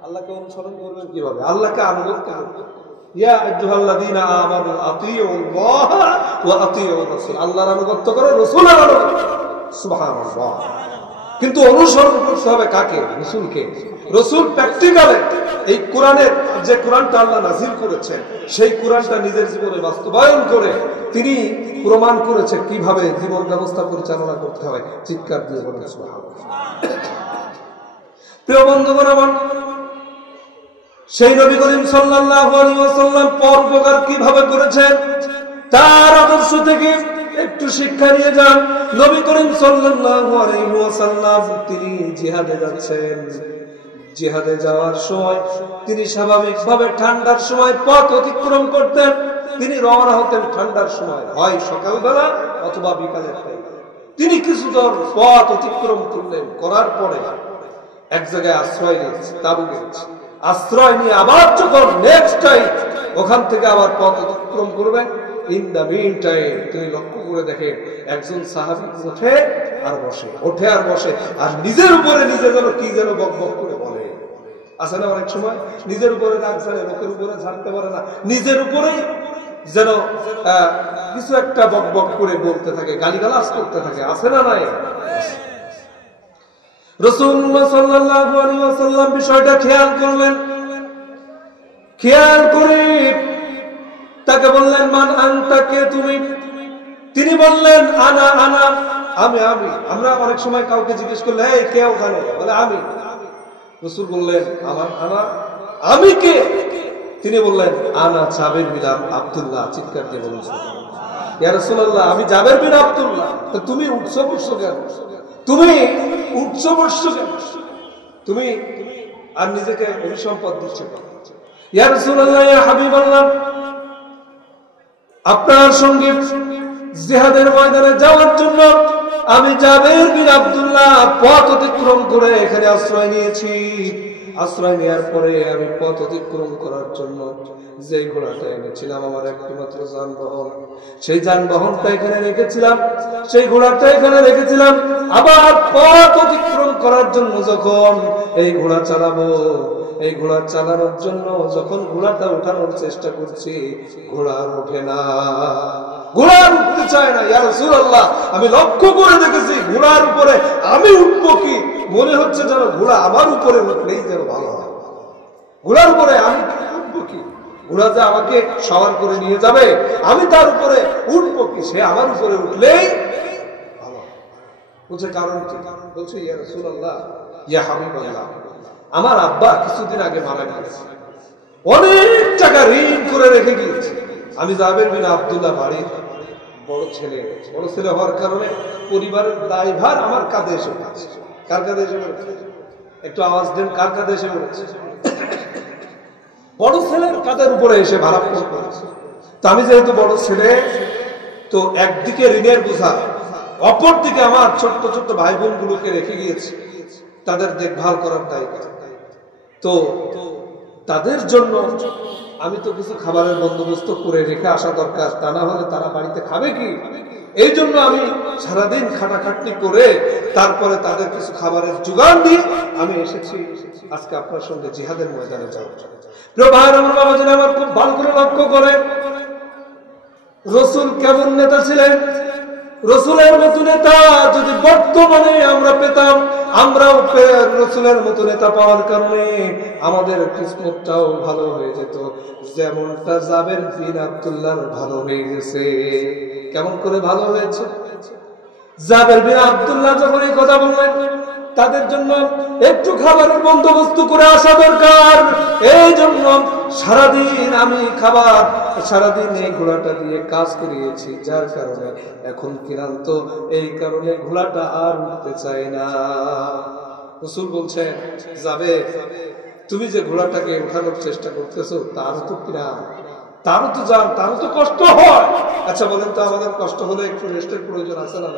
আল্লাহকে অনুসরণ করবেন কিভাবে? আল্লাহকে আনুগত্য করবেন। ইয়া আইয়ুহাল্লাযীনা আমানু আতিউল্লাহ ওয়া আতিউর রাসূল। আল্লাহর আনুগত্য করো, রাসূলের আনুগত্য। সুবহানাল্লাহ। কিন্তু অনুসরণ করতে হবে কাকে? রাসূলকে। রাসূল প্র্যাকটিক্যালে এই কোরআনের যে কোরআনটা আল্লাহ নাযিল করেছেন, সেই কোরআনটা নিজের জীবনে বাস্তবায়ন করে তিনি প্রমাণ করেছেন কিভাবে জীবন ব্যবস্থা পরিচালনা করতে হয়। চিৎকার দিয়ে বলেন সুবহানাল্লাহ। প্রিয় বন্ধুগণ আমার, সেই নবী করিম সাল্লাল্লাহু আলাইহি ওয়াসাল্লাম পরোপকার কিভাবে করেছেন তার আদর্শ থেকে একটু শিক্ষা নিয়ে যান। নবী করিম সাল্লাল্লাহু আলাইহি ওয়াসাল্লাম তিনি জিহাদে যাচ্ছেন। জিহাদে যাওয়ার সময় তিনি স্বাভাবিকভাবে ঠান্ডার সময় পথ অতিক্রম করতেন। তিনি রওনা হতেন ঠান্ডার সময়, হয় সকালবেলা অথবা বিকালের টাইমে। তিনি কিছু দূর পথ অতিক্রম করলেন, করার পরে এক জায়গায় আশ্রয় নিয়েছে, তাঁবু গেছে। আশ্রয় নিয়ে আবার যখন নেক্সট টাইম ওখান থেকে আবার পথ অতিক্রম করবেন, ইন দা মিন টাইম তিনি লক্ষ্য করে দেখেন একজন সাহাবী ওঠে আর বসে, ওঠে আর বসে, আর নিজের উপরে নিজে যেন কি যেন বক বক করে বলে। আছে না অনেক সময় নিজের উপরে রাগ ছাড়ে, লোকের উপরে ছাড়তে পারে না, নিজের উপরেই যেন কিছু একটা বক বক করে বলতে থাকে, গালিগালাজ করতে থাকে। আছে না নাই? রাসূলুল্লাহ সাল্লাল্লাহু আলাইহি ওয়াসাল্লাম বিষয়টা খেয়াল করলেন। খেয়াল করে তাকে বললেন, মান আনতা, কে তুমি? তিনি বললেন, আনা আনা, আমি আমি। আমরা অনেক সময় কাউকে জিজ্ঞেস করলে, এই কে ওখানে? বলে আমি। রাসূল বললেন, আমার আনা, আমি কে? তিনি বললেন, আনা জাবের বিন আব্দুল্লাহ। চিৎকার দিয়ে বললেন, ইয়া রাসূলুল্লাহ, আমি জাবের বিন আব্দুল্লাহ। তো তুমি উঠছো বসছো কেন? তুমি উঠছো বসছো কেন? তুমি আর নিজেকে অভিসম্পদ দিচ্ছ কেন? ইয়া রাসূলুল্লাহ, ইয়া হাবিবাল্লাহ, আপনার সঙ্গে জিহাদের ময়দানে যাওয়ার জন্য আমি জাবের বিন আব্দুল্লাহ পথ অতিক্রম করে এখানে আশ্রয় নিয়েছি। আশ্রয় নেওয়ার পরে আমি পথ অতিক্রম করার জন্য যে ঘোড়াটা এনেছিলাম, আমার একটি মাত্র যানবাহন, সেই যানবাহনটা এখানে রেখেছিলাম, সেই ঘোড়াটা এখানে রেখেছিলাম। আবার পথ অতিক্রম করার জন্য যখন এই ঘোড়া চালাবো, এই ঘোড়া চালানোর জন্য যখন ঘোড়াটা উঠানোর চেষ্টা করছি, ঘোড়া ওঠে না, ঘোড়া উঠতে চায় না। ইয়া রাসূলুল্লাহ, আমি লক্ষ্য করে দেখেছি ঘোড়ার উপরে আমি উঠবো কি, মনে হচ্ছে যেন ঘোড়া আমার উপরে উঠলেই যেন ভালো হয়। ঘোড়ার উপরে আমি উঠবো কি? ঘোড়া যে আমাকে সওয়ার করে নিয়ে যাবে, আমি তার উপরে উঠবো কি? সে আমার উপরে উঠলেই ভালো। বলছে কারণ কি? বলছে, ইয়া রাসূলুল্লাহ, ইয়া হাবিবাল্লাহ, আমার আব্বা কিছুদিন আগে মারা গিয়েছে, অনেক টাকা ঋণ করে রেখে গিয়েছে। আমি জাবের বিন আব্দুল্লাহ বাড়ির বড় ছেলে হওয়ার কারণে পরিবারের দায়ভার আমার কাঁধে এসে পড়েছে। কার কাঁধে এসে পড়েছে? একটু আওয়াজ দেন, কার কাঁধে এসে পড়েছে? বড় ছেলের কাঁধের উপরে এসে ভারাক্রান্ত করেছে। তো আমি যেহেতু বড় ছেলে, তো একদিকে ঋণের বোঝা, অপরদিকে আমার ছোট্ট ছোট্ট ভাই বোন গুলোকে রেখে গিয়েছি। তাদের দেখভাল করার দায়িত্ব। তো তাদের জন্য আমি তো কিছু খাবারের বন্দোবস্ত করে রেখে আসা দরকার, তা না হলে তারা বাড়িতে খাবে কি? এই জন্য আমি সারাদিন খাটাখাটনি করে তারপরে তাদের কিছু খাবারের জোগান দিয়ে আমি এসেছি আজকে আপনার সঙ্গে জিহাদের ময়দানে যাওয়ার জন্য। প্রিয় ভাইয়ের আমার বাবাজি আমার খুব ভালো করে লক্ষ্য করেন, রসুল কেমন নেতা ছিলেন। রসুলের মতো নেতা যদি বর্তমানে আমরা পেতাম, আমরাও রসুলের মতো নেতা পাওয়ার কারণে আমাদের কিসমতটাও ভালো হয়ে যেত, যেমনটা জাবের বিন আব্দুল্লাহ ভালো হয়ে গেছে। কেমন করে ভালো হয়েছে? জাবের বিন আব্দুল্লাহ যখন এই কথা বললেন, তাদের জন্য একটু খাবারের বন্দোবস্ত করে আসা দরকার, এই জন্য সারাদিন আমি খাবার সারাদিন এই ঘোড়াটা দিয়ে কাজ করিয়েছি, যার কারণে এখন ক্লান্ত, এই কারণে ঘোড়াটা আর উঠতে চায় না। রাসূল বলছেন, যাবে তুমি যে ঘোড়াটাকে উঠানোর চেষ্টা করতেছো তারও তো ক্লান্ত, তারও তো যান, তারও তো কষ্ট হয়। আচ্ছা বলেন তো, আমাদের কষ্ট হলে একটু রেস্টের প্রয়োজন আছে না?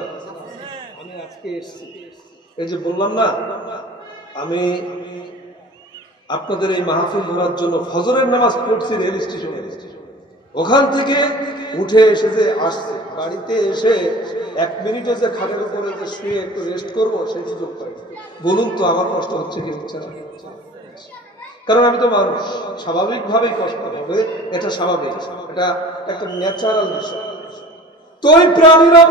আমি আজকে এসেছি, এই যে বললাম না, আমি আপনাদের এই মাহফিল ধরার জন্য ফজরের নামাজ পড়ছি রেল স্টেশনে, ওখান থেকে উঠে এসে যে আসছে বাড়িতে এসে 1 মিনিটে যে খাটের উপরে যে শুয়ে একটু রেস্ট করবো সেই সুযোগ পাই। বলুন তো আমার কষ্ট হচ্ছে কি হচ্ছে না? কারণ আমি তো মানুষ, স্বাভাবিকভাবেই কষ্ট হবে, এটা স্বাভাবিক, এটা একটা ন্যাচারাল বিষয়। তো এই প্রাণীরা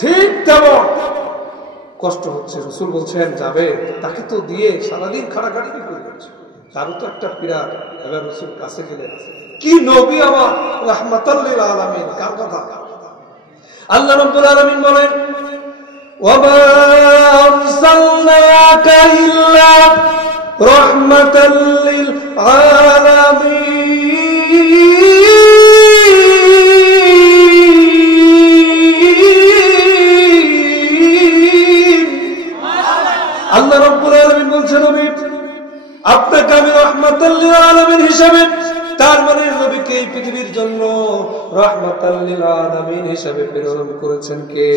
ঠিক তেমন কষ্ট হচ্ছে। রাসূল বলছেন, যাবে তাকে তো দিয়ে সারাদিন খাটাখাটি করে যাচ্ছে, তারও তো একটা পীড়া। এবার রাসূল কাছে গেলেন, কি নবী আমার, রাহমাতাল লিল আলামিন, কার কথা? আল্লাহ রাব্বুল আলামিন বলেন, ওয়া মা আরসালনাকা ইল্লা রাহমাতাল লিল আলামিন। আল্লাহ রাব্বুল আলামিন বলছেন, নবী আপনাকে আমি রাহমাতাল লিল আলামিন হিসেবে, তার মানে নবীকে এই পৃথিবীর জন্য রাহমাতাল লিল আলামিন হিসেবে প্রেরণ করেছেন কে?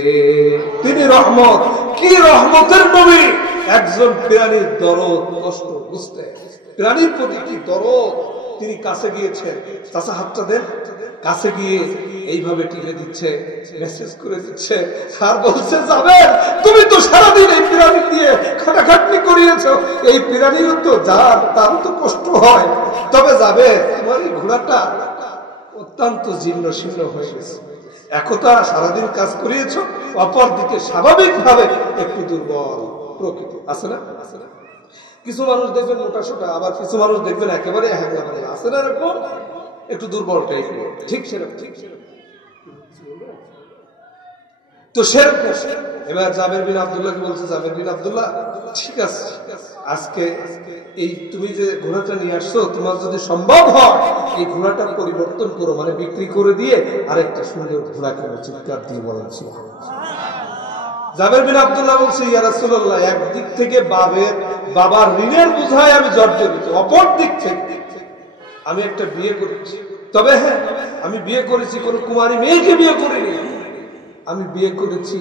তিনি রহমত। কি রহমতের নবী? একজন প্রাণীর দরদ কষ্ট বুঝতে, প্রাণীর প্রতি কি দরদ। তিনি কাছে গিয়েছেন, চাচা হাতটা দেন, কাছে গিয়ে এইভাবে টিপে দিচ্ছে, মেসেজ করে দিচ্ছে, আর বলছে, যাবেন তুমি তো সারাদিন এই প্রাণী দিয়ে খাটাখাটনি করিয়েছো, এই প্রাণীরও তো যার, তারও তো কষ্ট হয়, তবে যাবে তোমার এই ঘোড়াটা অত্যন্ত জীর্ণ শীর্ণ হয়ে গেছে, একতা সারাদিন কাজ করিয়েছো, অপর দিকে স্বাভাবিকভাবে একটু দুর্বল প্রকৃতি আছে না? কিছু মানুষ দেখবেন মোটা সোটা, আবার কিছু মানুষ দেখবেন একেবারে হ্যাংলা মানে আছে না, এরকম একটু দুর্বল টাইপের, ঠিক সেরকম। তো সেরকম এবার জাবের বিন আব্দুল্লাহকে বলছে, জাবের বিন আব্দুল্লাহ ঠিক আছে, আজকে এই তুমি যে ঘোড়াটা নিয়ে আসছো, তোমার যদি সম্ভব হয় এই ঘোড়াটার পরিবর্তন করো, মানে বিক্রি করে দিয়ে আরেকটা সুন্দর ঘোড়া কেন। চিৎকার দিয়ে বলেন সুবহানাল্লাহ। জাবের বিন আব্দুল্লাহ বলছে, ইয়া রাসূলুল্লাহ, একদিক থেকে বাবার ঋণের বোঝায় আমি জর্জরিত, অপর দিক থেকে আমি একটা বিয়ে করেছি, তবে হ্যাঁ আমি বিয়ে করেছি কোন কুমারী মেয়েকে বিয়ে করিনি, আমি বিয়ে করেছি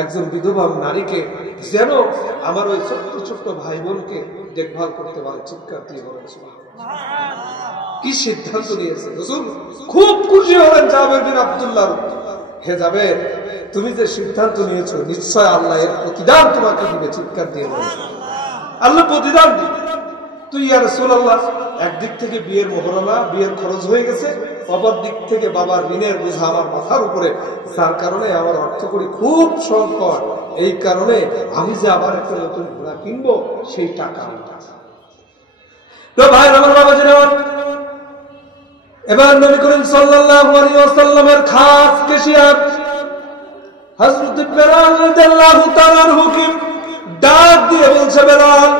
একজন বিধবা নারীকে, যেন আমার ওই ছোট্ট ছোট্ট ভাই বোনকে দেখভাল করতে পারে। চিৎকার দিয়ে বলেন সুবহানাল্লাহ। কি সিদ্ধান্ত নিয়েছে রাসূল, খুব খুশি হলেন জাবের বিন আব্দুল্লাহ। হে জাবের, তুমি যে সিদ্ধান্ত নিয়েছো নিশ্চয় আল্লাহ এর প্রতিদান তোমাকে দিবে। চিৎকার দিয়ে বলেন আল্লাহ প্রতিদান দিবে। তুই ইয়া রাসূলুল্লাহ, একদিক থেকে বিয়ের মোহরানা, বিয়ের খরচ হয়ে গেছে, অপর দিক থেকে বাবার ঋণের বোঝা আমার মাথার উপরে, যার কারণে আমার অর্থকড়ি খুব সংকট, এই কারণে আমি যে আবার একটা নতুন ঘোড়া কিনবো সেই টাকা ভাই আমার বাবা জানেন। এবার নবী করিম সাল্লাল্লাহু আলাইহি ওয়াসাল্লামের খাস কেশিয়ার হযরত বেলাল রাদিয়াল্লাহু তাআলার হুকুম ডাক দিয়ে বলছে, বেলাল,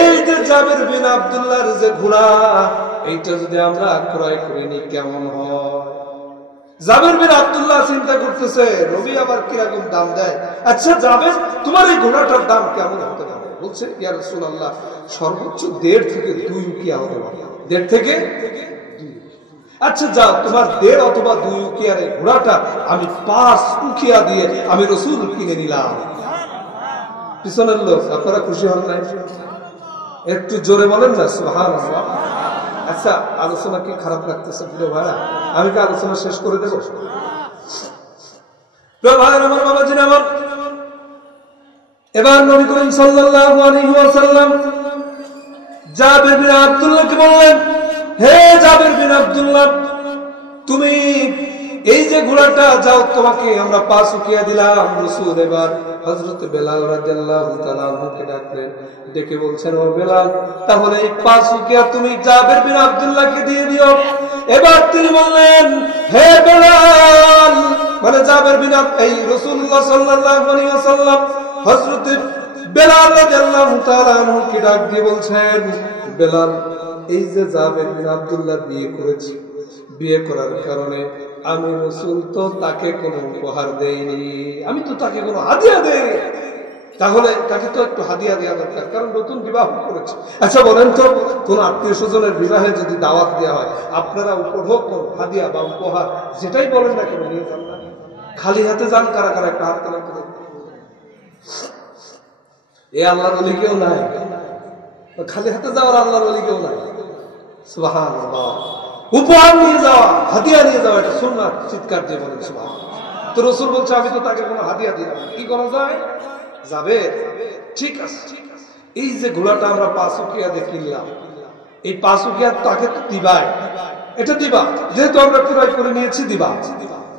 এই যে জাবের বিন আব্দুল্লাহর যে ঘোড়া, এইটা যদি আমরা ক্রয় করে নিই কেমন হয়? জাবের বিন আব্দুল্লাহ চিন্তা করতেছে, নবী আবার কিরকম দাম দেয়। আচ্ছা জাবের, তোমার এই ঘোড়াটার দাম কেমন হতে পারে? বলছে, ইয়া রাসূলুল্লাহ, সর্বোচ্চ 1.5 থেকে 2 উকিয়া হতে পারে। 1.5 থেকে 2। আচ্ছা যাও, তোমার 1.5 অথবা 2 উকিয়ার এই ঘোড়াটা আমি 5 উকিয়া দিয়ে আমি রাসূল কিনে নিলাম। পিছনের লোক আপনারা খুশি হন নাই? একটু জোরে বলেন না সুবহানাল্লাহ। আচ্ছা, আলোচনা কি খারাপ লাগতেছে প্রিয় ভাইরা? আমি কি আলোচনা শেষ করে দেবো? প্রিয় ভাইরা আমার, বাবাজি আমার, এবার নবী করিম সাল্লাল্লাহু আলাইহি ওয়াসাল্লাম জাবের বিন আব্দুল্লাহকে বললেন, হে জাবের বিন আব্দুল্লাহ, তুমি এই যে ঘোড়াটা যাও, তোমাকে আমরা পাঁচ উকিয়া দিলাম। রাসূল এবার হযরত বেলাল রাদিয়াল্লাহু তাআলা আনহুকে ডাকলেন, ডেকে বলছেন, ও বেলাল, তাহলে এই পাঁচ উকিয়া তুমি জাবের বিন আব্দুল্লাহকে দিয়ে দিও। এবার তিনি বললেন, হে বেলাল, মানে জাবের বিন এই রাসূলুল্লাহ সাল্লাল্লাহু আলাইহি ওয়াসাল্লাম হযরত বেলাল রাদিয়াল্লাহু তাআলা আনহুকে ডাক দিয়ে বলছেন, বেলাল, এই যে জাবের বিন আব্দুল্লাহ বিয়ে করেছি, বিয়ে করার কারণে আমি রাসূল তো তাকে কোনো উপহার দেইনি, আমি তো তাকে কোনো হাদিয়া দেইনি, তাহলে তাকে তো একটু হাদিয়া দেওয়া দরকার, কারণ নতুন বিবাহ করেছে। আচ্ছা বলেন তো, কোন আত্মীয় স্বজনের বিবাহে যদি দাওয়াত দেওয়া হয়, আপনারা উপভোগ করুন, হাদিয়া বা উপহার যেটাই বলেন না কেন নিয়ে যান না? খালি হাতে যান? কারা কারা একটা হাত তোলা করে? এ আল্লাহর ওলি কেউ নাই, খালি হাতে যাওয়ার আল্লাহর ওলি কেউ নাই। সুবহানাল্লাহ। উপহার নিয়ে যাওয়া, হাদিয়া নিয়ে যাওয়া, এটা সুন্নাত। চিৎকার দিয়ে বলেন সুবহানাল্লাহ। তো রাসূল বলছে, আমি তো তাকে কোনো হাদিয়া দিলাম, কি করা যায়? যাবে? ঠিক আছে, এই যে ঘোড়াটা আমরা 5 উকিয়া দিয়ে কিনলাম, এই 5 উকিয়া তাকে তো দিবাই, এটা দিবা, যেহেতু আমরা ক্রয় করে নিয়েছি দিবা।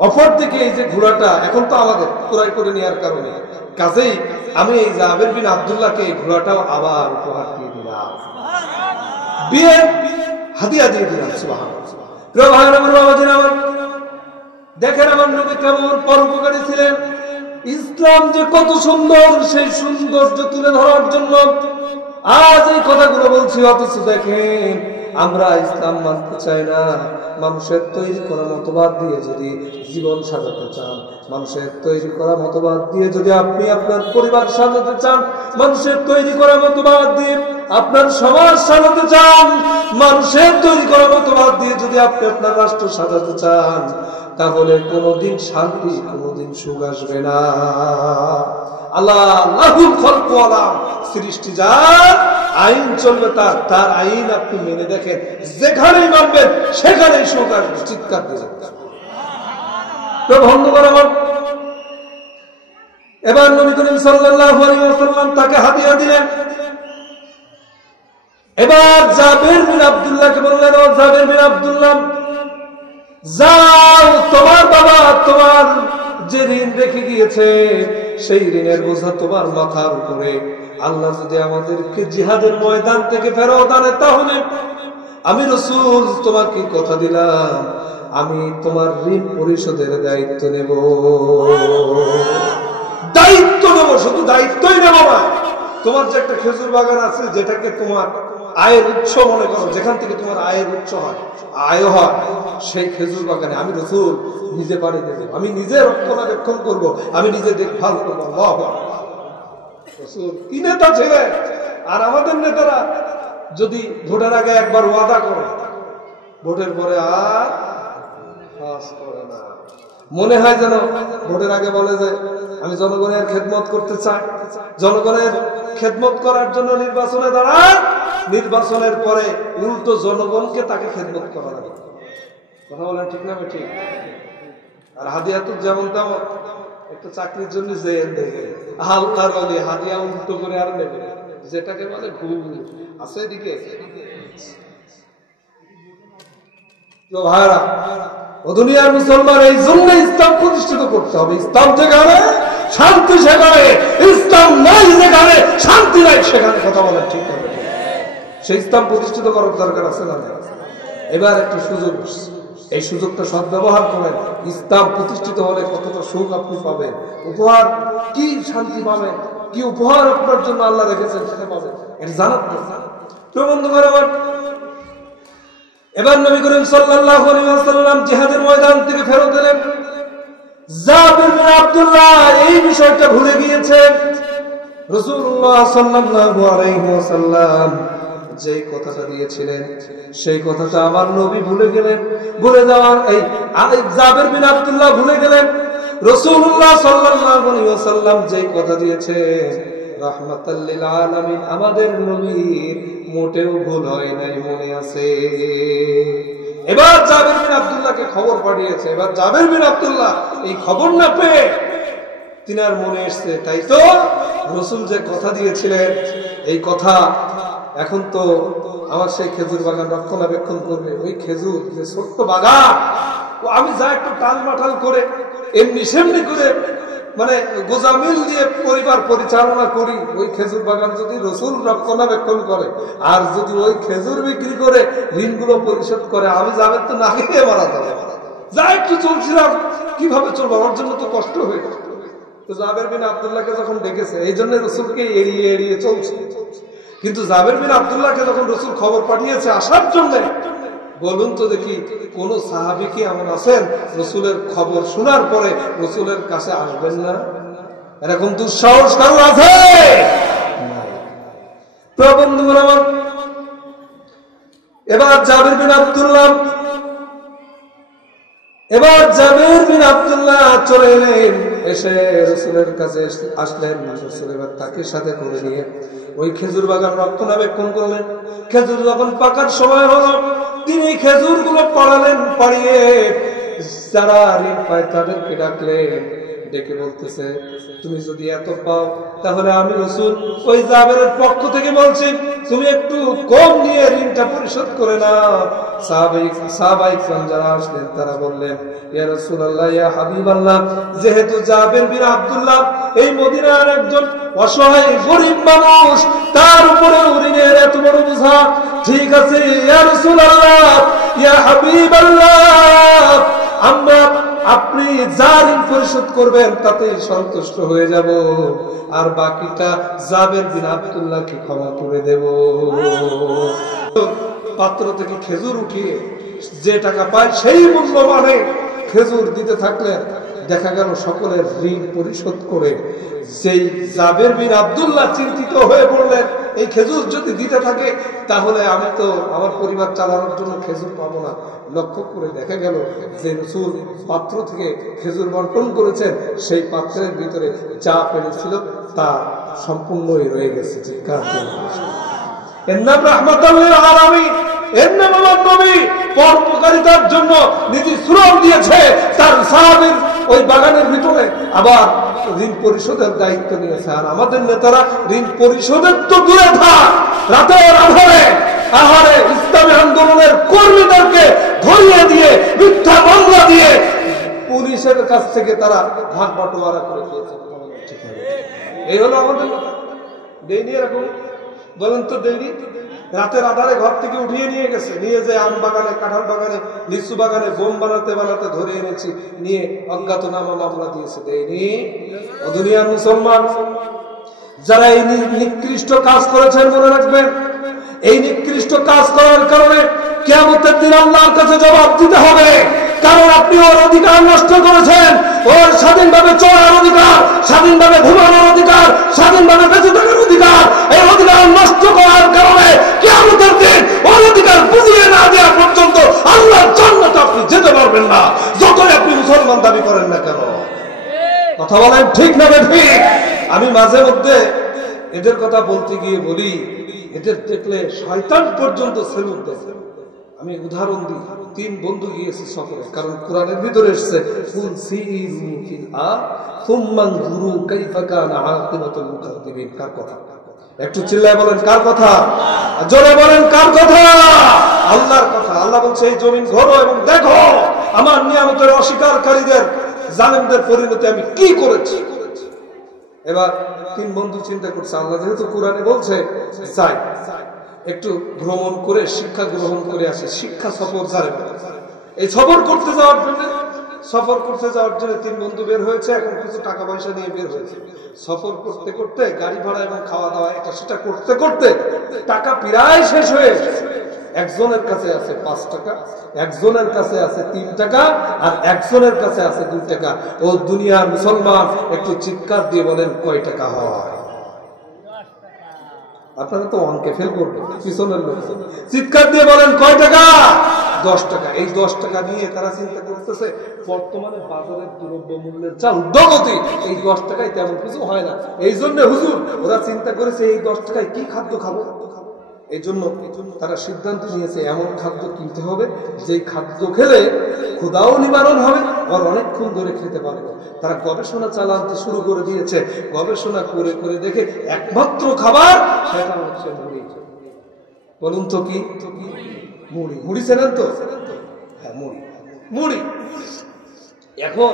অপর দিকে এই যে ঘোড়াটা এখন তো আমাদের ক্রয় করে নেওয়ার কারণে, কাজেই আমি এই জাবের বিন আব্দুল্লাহকে এই ঘোড়াটাও আবার উপহার দিয়ে দিলাম, বিয়ে হাদিয়া দিয়ে দিলাম। সুবহানাল্লাহ। প্রিয় ভাইরা আমার, বাবাজি আমার, দেখেন আমার নবী কেমন পরোপকারী ছিলেন। ইসলাম যে কত সুন্দর, সেই সৌন্দর্য তুলে ধরার জন্য আজ এই কথাগুলো বলছি। অথচ দেখেন, আমরা ইসলাম মানতে চাই না। মানুষের তৈরি করা মতবাদ দিয়ে যদি জীবন সাজাতে চান, মানুষের তৈরি করা মতবাদ দিয়ে যদি আপনি আপনার পরিবার সাজাতে চান, মানুষের তৈরি করা মতবাদ দিয়ে আপনার সমাজ সাজাতে চান, মানুষের তৈরি করা মতবাদ দিয়ে যদি আপনি আপনার রাষ্ট্র সাজাতে চান, তাহলে কোনদিন শান্তি, কোনদিন সুখ আসবে না। আল্লাহ লাহুল খালকু ওয়ালা, সৃষ্টি যার, আইন চলবে তার, তার আইন আপনি মেনে দেখেন, যেখানেই মানবেন সেখানেই সুখ আসবে। চিৎকার দিয়ে তো বন্ধুগণ আমার, এবার নবী করিম সাল্লাল্লাহু আলাইহি ওয়াসাল্লাম তাকে হাদিয়া দিলেন। এবার জাবের বিন আব্দুল্লাহকে বললেন, ও জাবের বিন আব্দুল্লাহ, যাও, তোমার বাবা তোমার যে ঋণ রেখে গিয়েছে, সেই ঋণের বোঝা তোমার মাথার উপরে। আল্লাহ যদি আমাদেরকে জিহাদের ময়দান থেকে ফেরত আনে, তাহলে আমি রাসূল তোমাকে কথা দিলাম, আমি তোমার ঋণ পরিশোধের দায়িত্ব নেব। দায়িত্ব নেব, শুধু দায়িত্বই নেব না, তোমার যে একটা খেজুর বাগান আছে, যেটাকে তোমার আয়ের উৎস মনে করো, যেখান থেকে তোমার আয়ের উৎস হয়, আয় হয়, সেই খেজুর বাগানে আমি রাসূল নিজে পানি দেব, আমি নিজে রক্ষণাবেক্ষণ করব, আমি নিজে দেখভাল করবো। রাসূল কি নেতা ছিলেন! আর আমাদের নেতারা যদি ভোটের আগে একবার ওয়াদা করে, ভোটের পরে আর কাজ করে না। মনে হয় যেন ভোটের আগে বলে যে আমি জনগণের খেদমত করতে চাই, জনগণের খেদমত করার জন্য নির্বাচনে দাঁড়ান, নির্বাচনের পরে উল্টো জনগণকে তাকে খেদমত করা লাগে। কথা বলেন ঠিক না? ঠিক। আর হাদিয়া তো যেমন তেমন, একটা চাকরির জন্য যে হালকার বলে হাদিয়া উল্টো করে আর নেবে, যেটাকে বলে ঘুম আছে এদিকে। ভাইরা ও দুনিয়ার মুসলমান, এই জন্য ইসলাম প্রতিষ্ঠিত করতে হবে। ইসলাম যেখানে শান্তি, সেখানে ইসলাম নাই, যেখানে শান্তি নাই সেখানে। কথা বলেন ঠিক হবে। সেই ইসলাম প্রতিষ্ঠিত করার দরকার আছে না? এবার একটা সুযোগ, এই সুযোগটা সদ্ব্যবহার করেন। ইসলাম প্রতিষ্ঠিত হলে কতটা সুখ আপনি পাবেন, উপহার কি শান্তি পাবেন, কি উপহার আপনার জন্য আল্লাহ রেখেছেন সেটা পাবেন, এটা জানার দরকার। তো বন্ধুগণ আমার, এবার নবী করিম সাল্লাল্লাহু আলাইহি ওয়াসাল্লাম জিহাদের ময়দান থেকে ফেরত এলেন। জাবের বিন আব্দুল্লাহ এই বিষয়টা ভুলে গিয়েছেন। রাসূলুল্লাহ সাল্লাল্লাহু আলাইহি ওয়াসাল্লাম যেই কথাটা দিয়েছিলেন, সেই কথাটা আমার নবী ভুলে গেলেন। ভুলে যাওয়ার এই জাবের বিন আব্দুল্লাহ ভুলে গেলেন। রাসূলুল্লাহ সাল্লাল্লাহু আলাইহি ওয়াসাল্লাম যেই কথা দিয়েছে, রাহমাতাল লিল আলামিন আমাদের নবীর মোটেও ভুল হয় নাই, মনে আছে। এবার জাবের বিন আব্দুল্লাহকে খবর পাঠিয়েছে। এবার জাবের বিন আব্দুল্লাহ এই খবর না পেয়ে তিনার মনে এসছে, তাই তো রাসূল যে কথা দিয়েছিলেন এই কথা, এখন তো আমার সেই খেজুর বাগান রক্ষণাবেক্ষণ করবে। ওই খেজুর যে ছোট্ট বাগান, ও আমি যা একটু টাল মাটাল করে এমনি সেমনি করে মানে গোজামিল দিয়ে পরিবার পরিচালনা করি, ওই খেজুর বাগান যদি রাসূল রক্ষণাবেক্ষণ করে আর যদি ওই খেজুর বিক্রি করে ঋণগুলো পরিশোধ করে, আমি যাবে তো না খেয়ে মারা যাবে। যা একটু চলছিলাম, কিভাবে চলবো, আমার জন্য তো কষ্ট হয়ে গেল। তো জাবের বিন আব্দুল্লাহকে যখন ডেকেছে, এই জন্য রাসূলকে এড়িয়ে এড়িয়ে চলছে। কিন্তু জাবের বিন আব্দুল্লাহকে যখন রাসূল খবর পাঠিয়েছে আসার জন্য, বলুন তো দেখি কোন সাহাবী কি এমন আছেন রাসূলের খবর শোনার পরে রাসূলের কাছে আসবেন না? এরকম দুঃসাহস কারো আছে? প্রবন্ধুরা আমার, এবার জাবের বিন আব্দুল্লাহ চলে এলেন, এসে রাসূলের কাছে আসলেন। রাসূল এবার তাকে সাথে করে নিয়ে ওই খেজুর বাগান রক্ষণাবেক্ষণ করলেন। খেজুর যখন পাকার সময় হলো, তিনি খেজুর গুলো পড়ালেন, পাড়িয়ে যারা ঋণ পায় তাদেরকে ডাকলেন, ডেকে বলতেছে, তুমি যদি এত পাও তাহলে আমি রাসূল ওই জাবেরের পক্ষ থেকে বলছি তুমি একটু কম নিয়ে ঋণটা পরিশোধ করে নাও। সাহাবায়ে কেরাম যারা আসলেন তারা বললেন, ইয়া রাসূলুল্লাহ, ইয়া হাবিবাল্লাহ, যেহেতু জাবের বিন আব্দুল্লাহ এই মদিনার একজন অসহায় গরিব মানুষ, তার উপরে ঋণের এত বড় বোঝা, ঠিক আছে ইয়া রাসূলুল্লাহ, ইয়া হাবিবাল্লাহ, আমরা আপনি যা ঋণ পরিশোধ করবেন তাতে সন্তুষ্ট হয়ে যাব, আর বাকিটা জাবের বিন আব্দুল্লাহকে ক্ষমা করে দেব। পাত্র থেকে খেজুর উঠিয়ে যে টাকা পায় সেই মূল্যমানে খেজুর দিতে থাকলেন। দেখা গেল সকলের ঋণ পরিশোধ করে সেই জাবের বিন আব্দুল্লাহ চিন্তিত হয়ে পড়লেন, এই খেজুর যদি দিতে থাকে তাহলে আমি তো আমার পরিবার চালানোর জন্য খেজুর পাবো না। লক্ষ্য করে দেখা গেল যে রাসূল পাত্র থেকে খেজুর বন্টন করেছেন, সেই পাত্রের ভিতরে যা পেরেছিল তা সম্পূর্ণই রয়ে গেছে। এর নাম রাহমাতুল লিল আলামিন, এর নাম আমার নবী পরোপকারিতার জন্য নিজে শ্রম দিয়েছে তার সাহাবীর ওই বাগানের ভিতরে, আবার ঋণ পরিশোধের দায়িত্ব নিয়েছে। আর আমাদের নেতারা ঋণ পরিশোধের তো দূরে থাক, রাতের আহারে ইসলামী আন্দোলনের কর্মীদেরকে ধরিয়ে দিয়ে মিথ্যা মামলা দিয়ে পুলিশের কাছ থেকে তারা ভাগ বাটোয়ারা করে দিয়েছে। এই হলো আমাদের দেয়নি, এরকম বলেন তো দেয়নি? রাতের আধারে ঘর থেকে উঠিয়ে নিয়ে গেছে, নিয়ে যে আম বাগানে, কাঁঠাল বাগানে, লিচু বাগানে বোম বানাতে বানাতে ধরে এনেছি, নিয়ে অজ্ঞাতনামা মামলা দিয়েছে। দেয়নি? ও দুনিয়ার মুসলমান, যারা এই নিকৃষ্ট কাজ করেছেন মনে রাখবেন, এই নিকৃষ্ট কাজ করার কারণে কিয়ামতের দিন আল্লাহর কাছে জবাব দিতে হবে। কারণ আপনি ওর অধিকার নষ্ট করেছেন, ওর স্বাধীনভাবে চলার অধিকার, স্বাধীনভাবে ঘুমানোর অধিকার, স্বাধীনভাবে বেঁচে থাকার অধিকার, এই অধিকার নষ্ট করার কারণে কিয়ামতের দিন ওর অধিকার বুঝিয়ে না দেওয়া পর্যন্ত আল্লাহর জান্নাতে আপনি যেতে পারবেন না, যতই আপনি মুসলমান দাবি করেন না কেন। কথা বলেন ঠিক না ঠিক? আমি মাঝে মধ্যে এদের কথা বলতে গিয়ে বলি, এদের দেখলে শয়তান পর্যন্ত সেলুট দেয়। আমি উদাহরণ দিই, 3 বন্ধু গিয়েছে সফরে, কারণ কোরআনের ভিতরে এসেছে কুল সিরু ফিল আরদ সুম্মা নজুরু কাইফা কানা আকিবাতুল মুকাদ্দিমিন। কার কথা? একটু চিল্লায় বলেন কার কথা, জোরে বলেন কার কথা? আল্লাহর কথা। আল্লাহ বলছে এই জমিন ঘোরো এবং দেখো আমার নিয়ামতের অস্বীকারীদের, জালেমদের পরিণতি আমি কি করেছি। এবার 3 বন্ধু চিন্তা করছে, আল্লাহ যেহেতু কোরআনে বলছে যাই একটু ভ্রমণ করে শিক্ষা গ্রহণ করে আসে, শিক্ষা সফর যারে এই সফর করতে যাওয়ার জন্য 3 বন্ধু বের হয়েছে। এখন কিছু টাকা পয়সা নিয়ে বের হয়েছে। সফর করতে করতে গাড়ি ভাড়া এবং খাওয়া দাওয়া এটা সেটা করতে করতে টাকা প্রায় শেষ হয়ে এসেছে। একজনের কাছে আছে 5 টাকা, একজনের কাছে আছে 3 টাকা, আর একজনের কাছে আছে 2 টাকা। ও দুনিয়ার মুসলমান, একটু চিৎকার দিয়ে বলেন কয় টাকা হয়? আপনারা তো অঙ্কে ফেল করবেন, পিছনের লোক চিৎকার দিয়ে বলেন কয় টাকা? 10 টাকা। এই 10 টাকা নিয়ে তারা চিন্তা করতেছে বর্তমানে বাজারের দ্রব্য মূল্যের যা ঊর্ধ্বগতি, এই 10 টাকায় তেমন কিছু হয় না। এই জন্য হুজুর ওরা চিন্তা করেছে এই 10 টাকায় কি খাদ্য খাবো। এই জন্য তারা সিদ্ধান্ত নিয়েছে এমন খাদ্য কিনতে হবে যেই খাদ্য খেলে ক্ষুধাও নিবারণ হবে আর অনেকক্ষণ ধরে খেতে পারবে। তারা গবেষণা চালাতে শুরু করে দিয়েছে। গবেষণা করে করে দেখে একমাত্র খাবার সেটা হচ্ছে মুড়ি। বলুন তো কি? মুড়ি। মুড়ি চেনেন তো? হ্যাঁ, মুড়ি। মুড়ি। এখন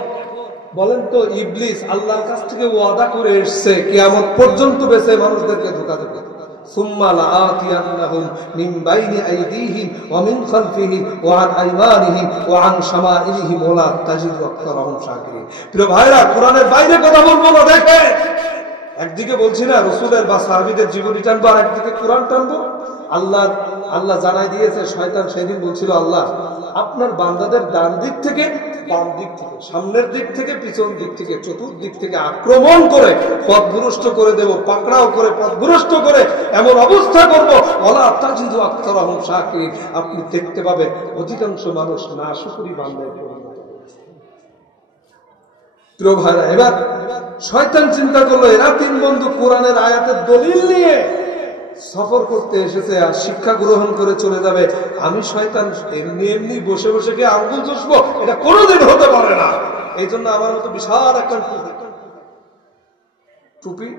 বলেন তো, ইবলিস আল্লাহর কাছ থেকে ওয়াদা করে এসেছে কিয়ামত পর্যন্ত বেঁচে মানুষদেরকে ধোঁকা দেবে। সুম্মা লাআতিয়ান্নাহুম মিন বাইনি আইদিহিম ওয়া মিন খালফিহিম ওয়া আন আইমানিহিম ওয়া আন শামাইলিহিম ওয়া লা তাজিদু আকতারাহুম শাকিরিন। প্রিয় ভাইরা, কোরআনের বাইরে কথা বলবো না। দেখে একদিকে বলছি না রাসূলের বা সাহাবীদের জীবনী টানবো, আর একদিকে কোরআন টানবো। আল্লাহ জানাই দিয়েছে, শয়তান সেদিন বলছিল আল্লাহ আপনার বান্দাদের ডান দিক থেকে বাম দিক থেকে, সামনের দিক থেকে পিছন দিক থেকে, চতুর্দিক থেকে আক্রমণ করে পথভ্রষ্ট করে দেব, পাকড়াও করে পথভ্রষ্ট করে এমন অবস্থা করবো ওয়ালা তাজিদু আকতারাহুম শাকিরিন, আপনি দেখতে পাবেন অধিকাংশ মানুষ নাশুকরি বান্দায় পরিণত হয়েছে। প্রিয় ভাইরা, এবার শয়তান চিন্তা করলো এরা তিন বন্ধু কোরআনের আয়াতের দলিল নিয়ে সফর করতে এসেছে আর শিক্ষা গ্রহণ করে চলে যাবে। আমি শয়তান এমনি এমনি বসে বসে গিয়ে আঙ্গুল চষবো, এটা কোনোদিন হতে পারে না। এই জন্য আমার মতো বিশাল একটা টুপি,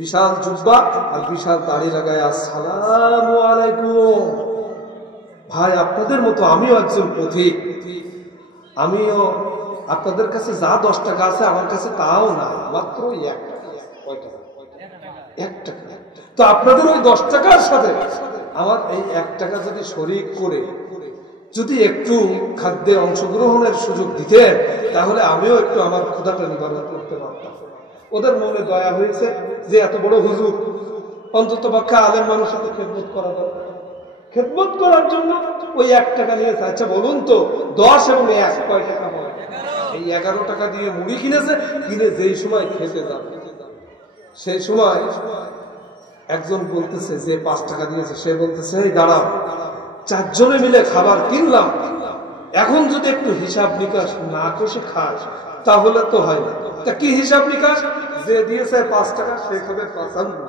বিশাল জুব্বা আর বিশাল দাড়ি লাগায় আসসালামু আলাইকুম। ভাই, আপনাদের মতো আমিও একজন পথিক। আমিও আপনাদের কাছে যা 10 টাকা আছে আমার কাছে তাও না, মাত্র 1 টাকা। কয় টাকা? 1 টাকা। তো আপনাদের ওই 10 টাকার সাথে আমার এই 1 টাকা যদি শরীক করে যদি একটু খাদ্যে অংশগ্রহণের সুযোগ দিতেন, তাহলে আমিও একটু আমার ক্ষুধাটা নিবারণ করতে পারতাম। ওদের মনে দয়া হয়েছে যে এত বড় হুজুর, অন্তত পক্ষে আলেম মানুষের খেদমত করা দরকার। খেদমত করার জন্য ওই 1 টাকা নিয়েছে। আচ্ছা বলুন তো, 10 এবং 1 কয় টাকা হয়? এই 11 টাকা দিয়ে মুড়ি কিনেছে। কিনে যেই সময় খেতে যাবে সেই সময় একজন বলতেছে যে 5 টাকা দিয়েছে, সে বলতেছে এই দাঁড়াও, 4 জনে মিলে খাবার কিনলাম, এখন যদি একটু হিসাব নিকাশ না কষে খাস তাহলে তো হয় না। তা কি হিসাব নিকাশ? যে দিয়েছে 5 টাকা সে খাবে 5 আঙ্গুল,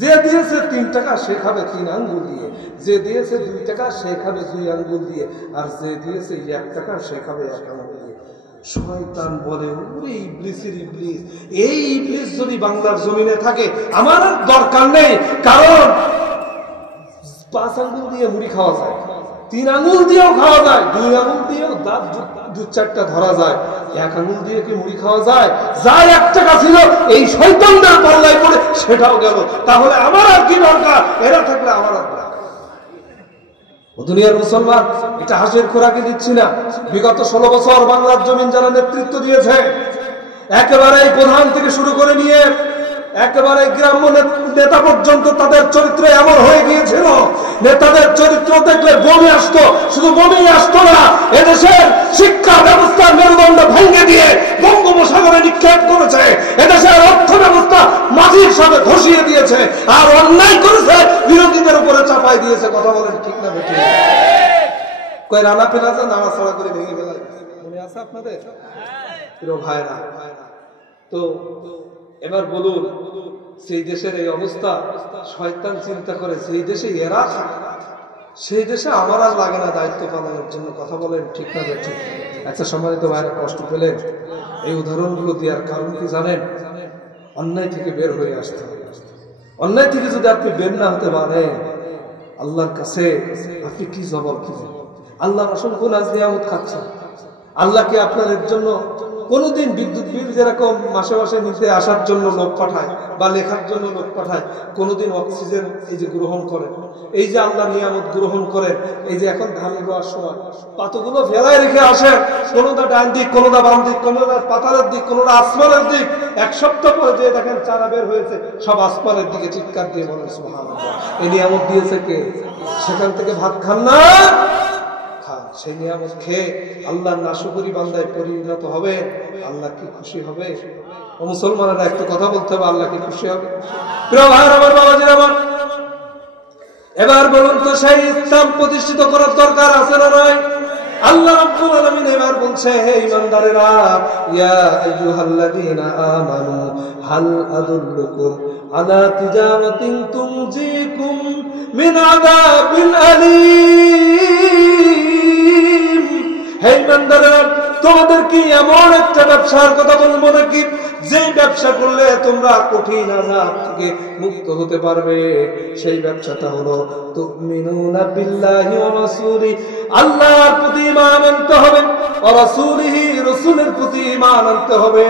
যে দিয়েছে 3 টাকা সে খাবে 3 আঙ্গুল দিয়ে, যে দিয়েছে 2 টাকা সে খাবে 2 আঙ্গুল দিয়ে, আর যে দিয়েছে 1 টাকা সে খাবে 1 আঙ্গুল দিয়ে। শয়তান বলে, ওরে ইবলিসের ইবলিস, এই ইবলিস যদি বাংলার জমিনে থাকে আমার আর দরকার নেই, কারণ 5 আঙ্গুল দিয়ে মুড়ি খাওয়া যায়, 3 আঙ্গুল দিয়েও খাওয়া যায়, 2 আঙ্গুল দিয়েও দাঁত 2-4টা ধরা যায়, 1 আঙ্গুল দিয়ে কি মুড়ি খাওয়া যায়? যার 1 টাকা ছিল এই শয়তানদের পাল্লায় পড়ে সেটাও গেল। তাহলে আমার আর কি দরকার? এরা থাকলে আমার আর দুনিয়ার মুসলমান এটা হাসির খোরাকি দিচ্ছি না। বিগত 16 বছর বাংলার জমিন যারা নেতৃত্ব দিয়েছে, একেবারে প্রধান থেকে শুরু করে নিয়ে একেবারে গ্রাম্য নেতা পর্যন্ত তাদের চরিত্র এমন হয়ে গিয়েছিল, নেতাদের চরিত্র দেখলে বমি আসতো। শুধু বমি আসতো না, এদেশের শিক্ষা ব্যবস্থার মেরুদণ্ড ভেঙে দিয়ে বঙ্গোপসাগরে নিক্ষেপ করেছে, এদেশের অর্থ ব্যবস্থা মাটির সাথে ধসিয়ে দিয়েছে, আর অন্যায় করেছে বিরোধীদের উপরে চাপাই দিয়েছে। কথা বলেন ঠিক না বেঠিক? কয় রানা পেলাজা নাড়াচাড়া করে ভেঙে ফেলা মনে আছে আপনাদের? প্রিয় ভাইরা, তো এবার বলুন, সেই দেশের এই অবস্থা, শয়তান চিন্তা করে সেই দেশে এরা থাকে, সেই দেশে আমার আর লাগে না দায়িত্ব পালনের জন্য। কথা বলেন ঠিক না বেঠিক? আচ্ছা সম্মানিত ভাইরা, কষ্ট পেলেন? এই উদাহরণগুলো দেওয়ার কারণ কি জানেন? অন্যায় থেকে বের হয়ে আসতে হবে। অন্যায় থেকে যদি আপনি বের না হতে পারেন, আল্লাহর কাছে আপনি কি জবাব দিবেন? আল্লাহ অসংখ্য নাজ নিয়ামত খাচ্ছেন। আল্লাহকে আপনাদের জন্য কোনদিন বিদ্যুৎ বিল যেরকম মাসে মাসে নিতে আসার জন্য লোক পাঠায় বা লেখার জন্য লোক পাঠায়, কোনদিন অক্সিজেন এই যে গ্রহণ করেন, এই যে আল্লাহ নিয়ামত গ্রহণ করেন, এই যে এখন ধান রোয়ার সময় পাতাগুলো ফেলায় রেখে আসেন, কোনোটা ডান দিক, কোনোটা বাম দিক, কোনোটা পাতালের দিক, কোনোটা আসমানের দিক। 1 সপ্তাহ পরে যে দেখেন চারা বের হয়েছে, সব আসমানের দিকে চিৎকার দিয়ে বলেন সুবহানাল্লাহ। এই নিয়ামত দিয়েছে কে? সেখান থেকে ভাত খান না, সেই নিয়ামত খেয়ে আল্লাহর নাশুকরি বান্দায় পরিণত হবে। আল্লাহ কি খুশি হবে? ও মুসলমানেরা, একটু কথা বলতে হবে, আল্লাহ কি খুশি হবে? প্রিয় ভাইরা আমার, বাবাজিরা আমার, এবার বলুন তো সেই ইসলাম প্রতিষ্ঠিত করার দরকার আছে না নয়? আল্লাহ রাব্বুল আলামিন এবার বলছে, হে ঈমানদারেরা, ইয়া আইয়ুহাল্লাযীনা আমানু হাল আদুল্লুকুম আলা তিজারাতিন তুনজিকুম মিন আযাবিন আলীম। হে ঈমানদারেরা, তোমাদের কি এমন একটা ব্যবসার কথা বলবো নাকি যে ব্যবসা করলে তোমরা কঠিন আযাব থেকে মুক্ত হতে পারবে? সেই ব্যবসাটা হলো তুমিনুনা বিল্লাহি ওয়া রাসূলিহি, আল্লাহর প্রতি ঈমান আনতে হবে, ওয়া রাসূলিহি, রাসূলের প্রতি ঈমান আনতে হবে,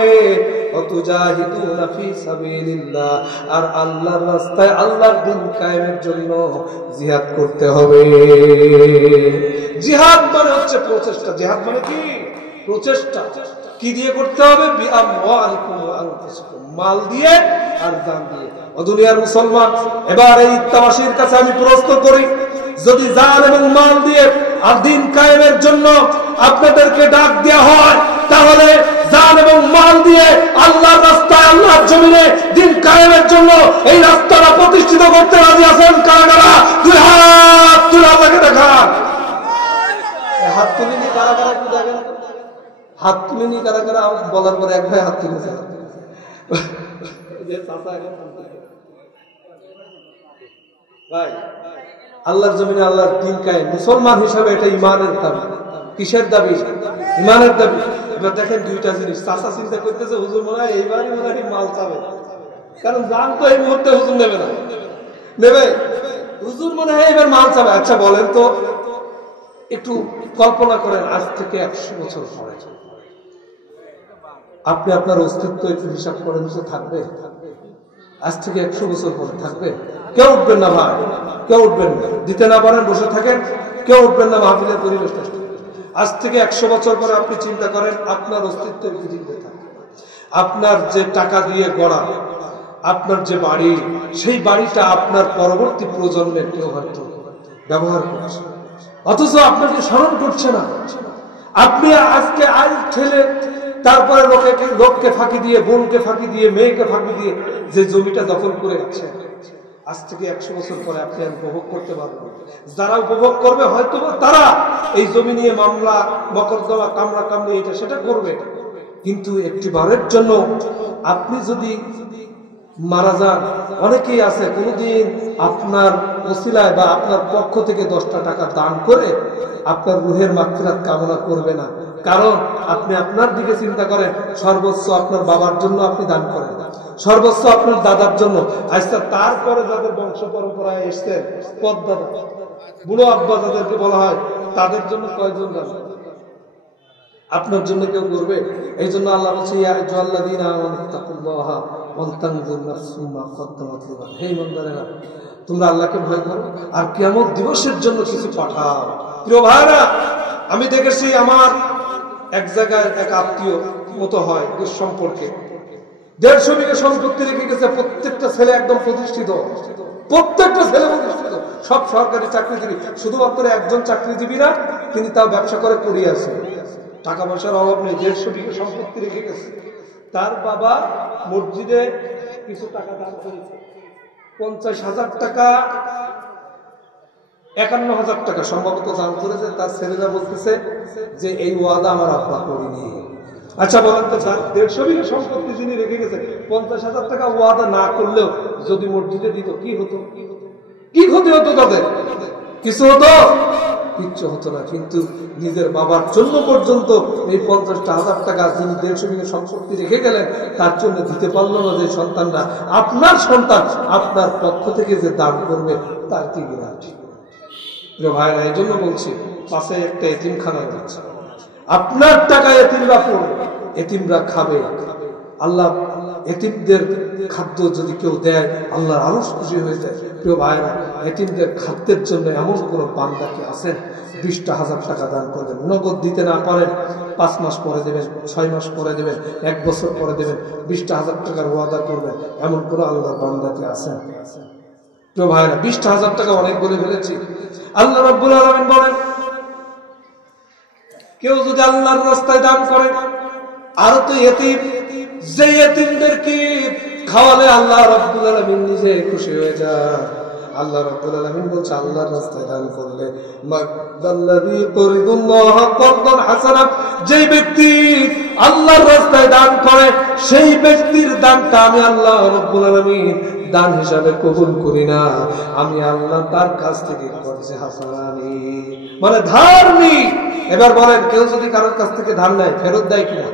ওয়া তুজাহিদুনা ফি সাবিলিল্লাহ, আর আল্লাহর রাস্তায় আল্লাহর দ্বীন কায়েমের জন্য জিহাদ করতে হবে। জিহাদ মানে হচ্ছে প্রচেষ্টা। জিহাদ মানে কি? প্রচেষ্টা। কি দিয়ে করতে হবে? মাল দিয়ে আর জান দিয়ে। ও দুনিয়ার মুসলমান, এবার এই তামাশির কাছে আমি প্রশ্ন করি, যদি জান এবং মাল দিয়ে আর দ্বীন কায়েমের জন্য আপনাদেরকে ডাক দেওয়া হয়, তাহলে জান এবং মাল দিয়ে আল্লাহর রাস্তায়, আল্লাহর জমিনে দ্বীন কায়েমের জন্য এই রাস্তাটা প্রতিষ্ঠিত করতে রাজি আছেন কারা কারা? দুই হাত তুলে আল্লাহকে দেখান। হাত তুলে নিয়ে কারা কারা একটু দেখেন। হাত তুলে নিয়ে কারা কারা বলার পরে এক ভাই হাত তুলেছে। ভাই, আল্লাহর জমিনে আল্লাহর দ্বীন কায়েম, মুসলমান হিসাবে এটা ইমানের দাবি। কিসের দাবি? ইমানের দাবি। এবার দেখেন দুইটা জিনিস। চাচা চিন্তা করতেছে, হুজুর মনে হয় এইবারই মনে হয় মাল চাবে, কারণ জান তো এই মুহূর্তে হুজুর নেবে না। নেবে? হুজুর মনে হয় এবার মাল চাবে। আচ্ছা বলেন তো, একটু কল্পনা করেন, আজ থেকে 100 বছর পরে আপনি আপনার অস্তিত্ব একটু হিসাব করেন তো, থাকবে? আজ থেকে 100 বছর পরে থাকবে? কেউ উঠবেন না ভাই, কেউ উঠবেন না। দিতে না পারেন বসে থাকেন, কেউ উঠবেন না। মাহফিলের পরিবেশটা আজ থেকে 100 বছর পরে আপনি চিন্তা করেন আপনার অস্তিত্ব পৃথিবীতে থাকবে। আপনার যে টাকা দিয়ে গড়া আপনার যে বাড়ি, সেই বাড়িটা আপনার পরবর্তী প্রজন্মের কেউ হয়তো ব্যবহার করছে, অথচ আপনাকে স্মরণ করছে না। আপনি আজকে আইল ঠেলে তারপরে লোককে ফাঁকি দিয়ে, বোনকে ফাঁকি দিয়ে, মেয়েকে ফাঁকি দিয়ে যে জমিটা দখল করে যাচ্ছে, আজ থেকে 100 বছর পরে আপনি আর উপভোগ করতে পারবেন। যারা উপভোগ করবে হয়তো তারা এই জমি নিয়ে মামলা, মকদ্দমা, কামড়া কামড়ি, এটা সেটা করবে, কিন্তু একটি বারের জন্য আপনি যদি মারা যান, অনেকেই আছে কোনদিন আপনার ওসিলায় বা আপনার পক্ষ থেকে 10টা টাকা দান করে আপনার রুহের মাগফিরাত কামনা করবে না। কারণ আপনি আপনার দিকে চিন্তা করেন, সর্বোচ্চ আপনার বাবার জন্য আপনি দান করেন, সর্বোচ্চ আপনার দাদার জন্য। আচ্ছা, তারপরে যাদের বংশ পরম্পরায় এসছেন, পদ্মাদা, বুড়ো আব্বা যাদেরকে বলা হয়, তাদের জন্য কয়জন দান? আপনার জন্য কেউ করবে? এই জন্য আল্লাহ বলছে, ইয়া আইয়ুহাল্লাযীনা আমানু তাকুল্লাহা ওয়া তানজুর নাফসুম মা কদ্দামাত লিগাদ। হে ঈমানদারেরা, তোমরা আল্লাহকে ভয় করো আর কিয়ামত দিবসের জন্য কিছু পাঠাও। প্রিয় ভাইরা, আমি দেখেছি আমার এক জায়গায় এক আত্মীয় মতো হয় দুঃসম্পর্কে 150 বিঘা সম্পত্তি রেখে গেছে। প্রত্যেকটা ছেলে একদম প্রতিষ্ঠিত, প্রত্যেকটা ছেলে প্রতিষ্ঠিত, সব সরকারি চাকরিজীবী। শুধুমাত্র একজন চাকরিজীবী না, তিনি তাও ব্যবসা করে কুড়িয়ে আছে, টাকা পয়সার অভাব নেই। 150 বিঘা সম্পত্তি রেখে গেছে। তার বাবা মসজিদে কিছু টাকা দান করেছে, 50,000 টাকা, 51,000 টাকা সম্ভবত দান করেছে। তার ছেলেরা বলতেছে যে এই ওয়াদা আমার আব্বা করিনি। আচ্ছা বলেন তো, 150 বিঘা সম্পত্তি যিনি রেখে গেছে, 50,000 টাকা ওয়াদা না করলেও যদি মসজিদে দিত, কি হতো? কি ক্ষতি হতো তাদের? কিছু হতো? কিচ্ছু হতো না। কিন্তু নিজের বাবার জন্য পর্যন্ত এই 50,000 টাকা যিনি 150 বিঘা সম্পত্তি রেখে গেলেন, তার জন্য দিতে পারলো না যে সন্তানরা। আপনার সন্তান আপনার পক্ষ থেকে যে দান করবে, তার কি গ্যারান্টি? ভাইরা, এই জন্য বলছি, পাশে একটা এতিমখানা যাচ্ছে, আপনার টাকা এতিমরা পড়বে, এতিমরা খাবে। আল্লাহ এতিমদের খাদ্য যদি কেউ দেয়, আল্লাহ আরো খুশি হয়ে যায়। প্রিয় ভাইরা, এতিমদের খাদ্যের জন্য এমন কোন বান্দা কি আছেন 20,000 টাকা দান করবেন? নগদ দিতে না পারেন, 5 মাস পরে দেবেন, 6 মাস পরে দেবেন, 1 বছর পরে দেবেন, 20,000 টাকার ওয়াদা করবেন, এমন কোন আল্লাহ বান্দা কি আছেন? প্রিয় ভাইরা, 20,000 টাকা অনেক বলে ফেলেছি। আল্লাহ রাব্বুল আলামিন বলেন, কেউ যদি আল্লাহর রাস্তায় দান করে, আর তো এতিম, যে এতিমদেরকে খাওয়ালে আল্লাহ রাব্বুল আলামিন নিজে খুশি হয়ে যায়। আল্লাহ রাব্বুল আলামিন বলছে আল্লাহর রাস্তায় দান করলে মাদাল্লাযী করিদুল্লাহ করদান হাসানাত, যে ব্যক্তি আল্লাহর রাস্তায় দান করে সেই ব্যক্তির দানটা আমি আল্লাহ রাব্বুল আলামিন দান হিসাবে কবুল করি না, আমি আল্লাহ তার কাছ থেকে করছে হাসানানি, মানে ধার নি। এবার বলেন, কেউ যদি কারোর কাছ থেকে ধার নেয় ফেরত দেয় কিনা?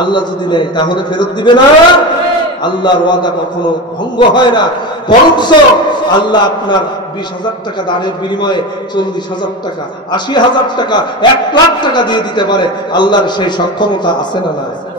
আল্লাহ যদি নেয় তাহলে ফেরত দিবে না। আল্লাহর ওয়াদা কখনো ভঙ্গ হয় না, বরঞ্চ আল্লাহ আপনার 20,000 টাকা দানের বিনিময়ে 40,000 টাকা, 80,000 টাকা, 1 লাখ টাকা দিয়ে দিতে পারে। আল্লাহর সেই সক্ষমতা আছে না নাই?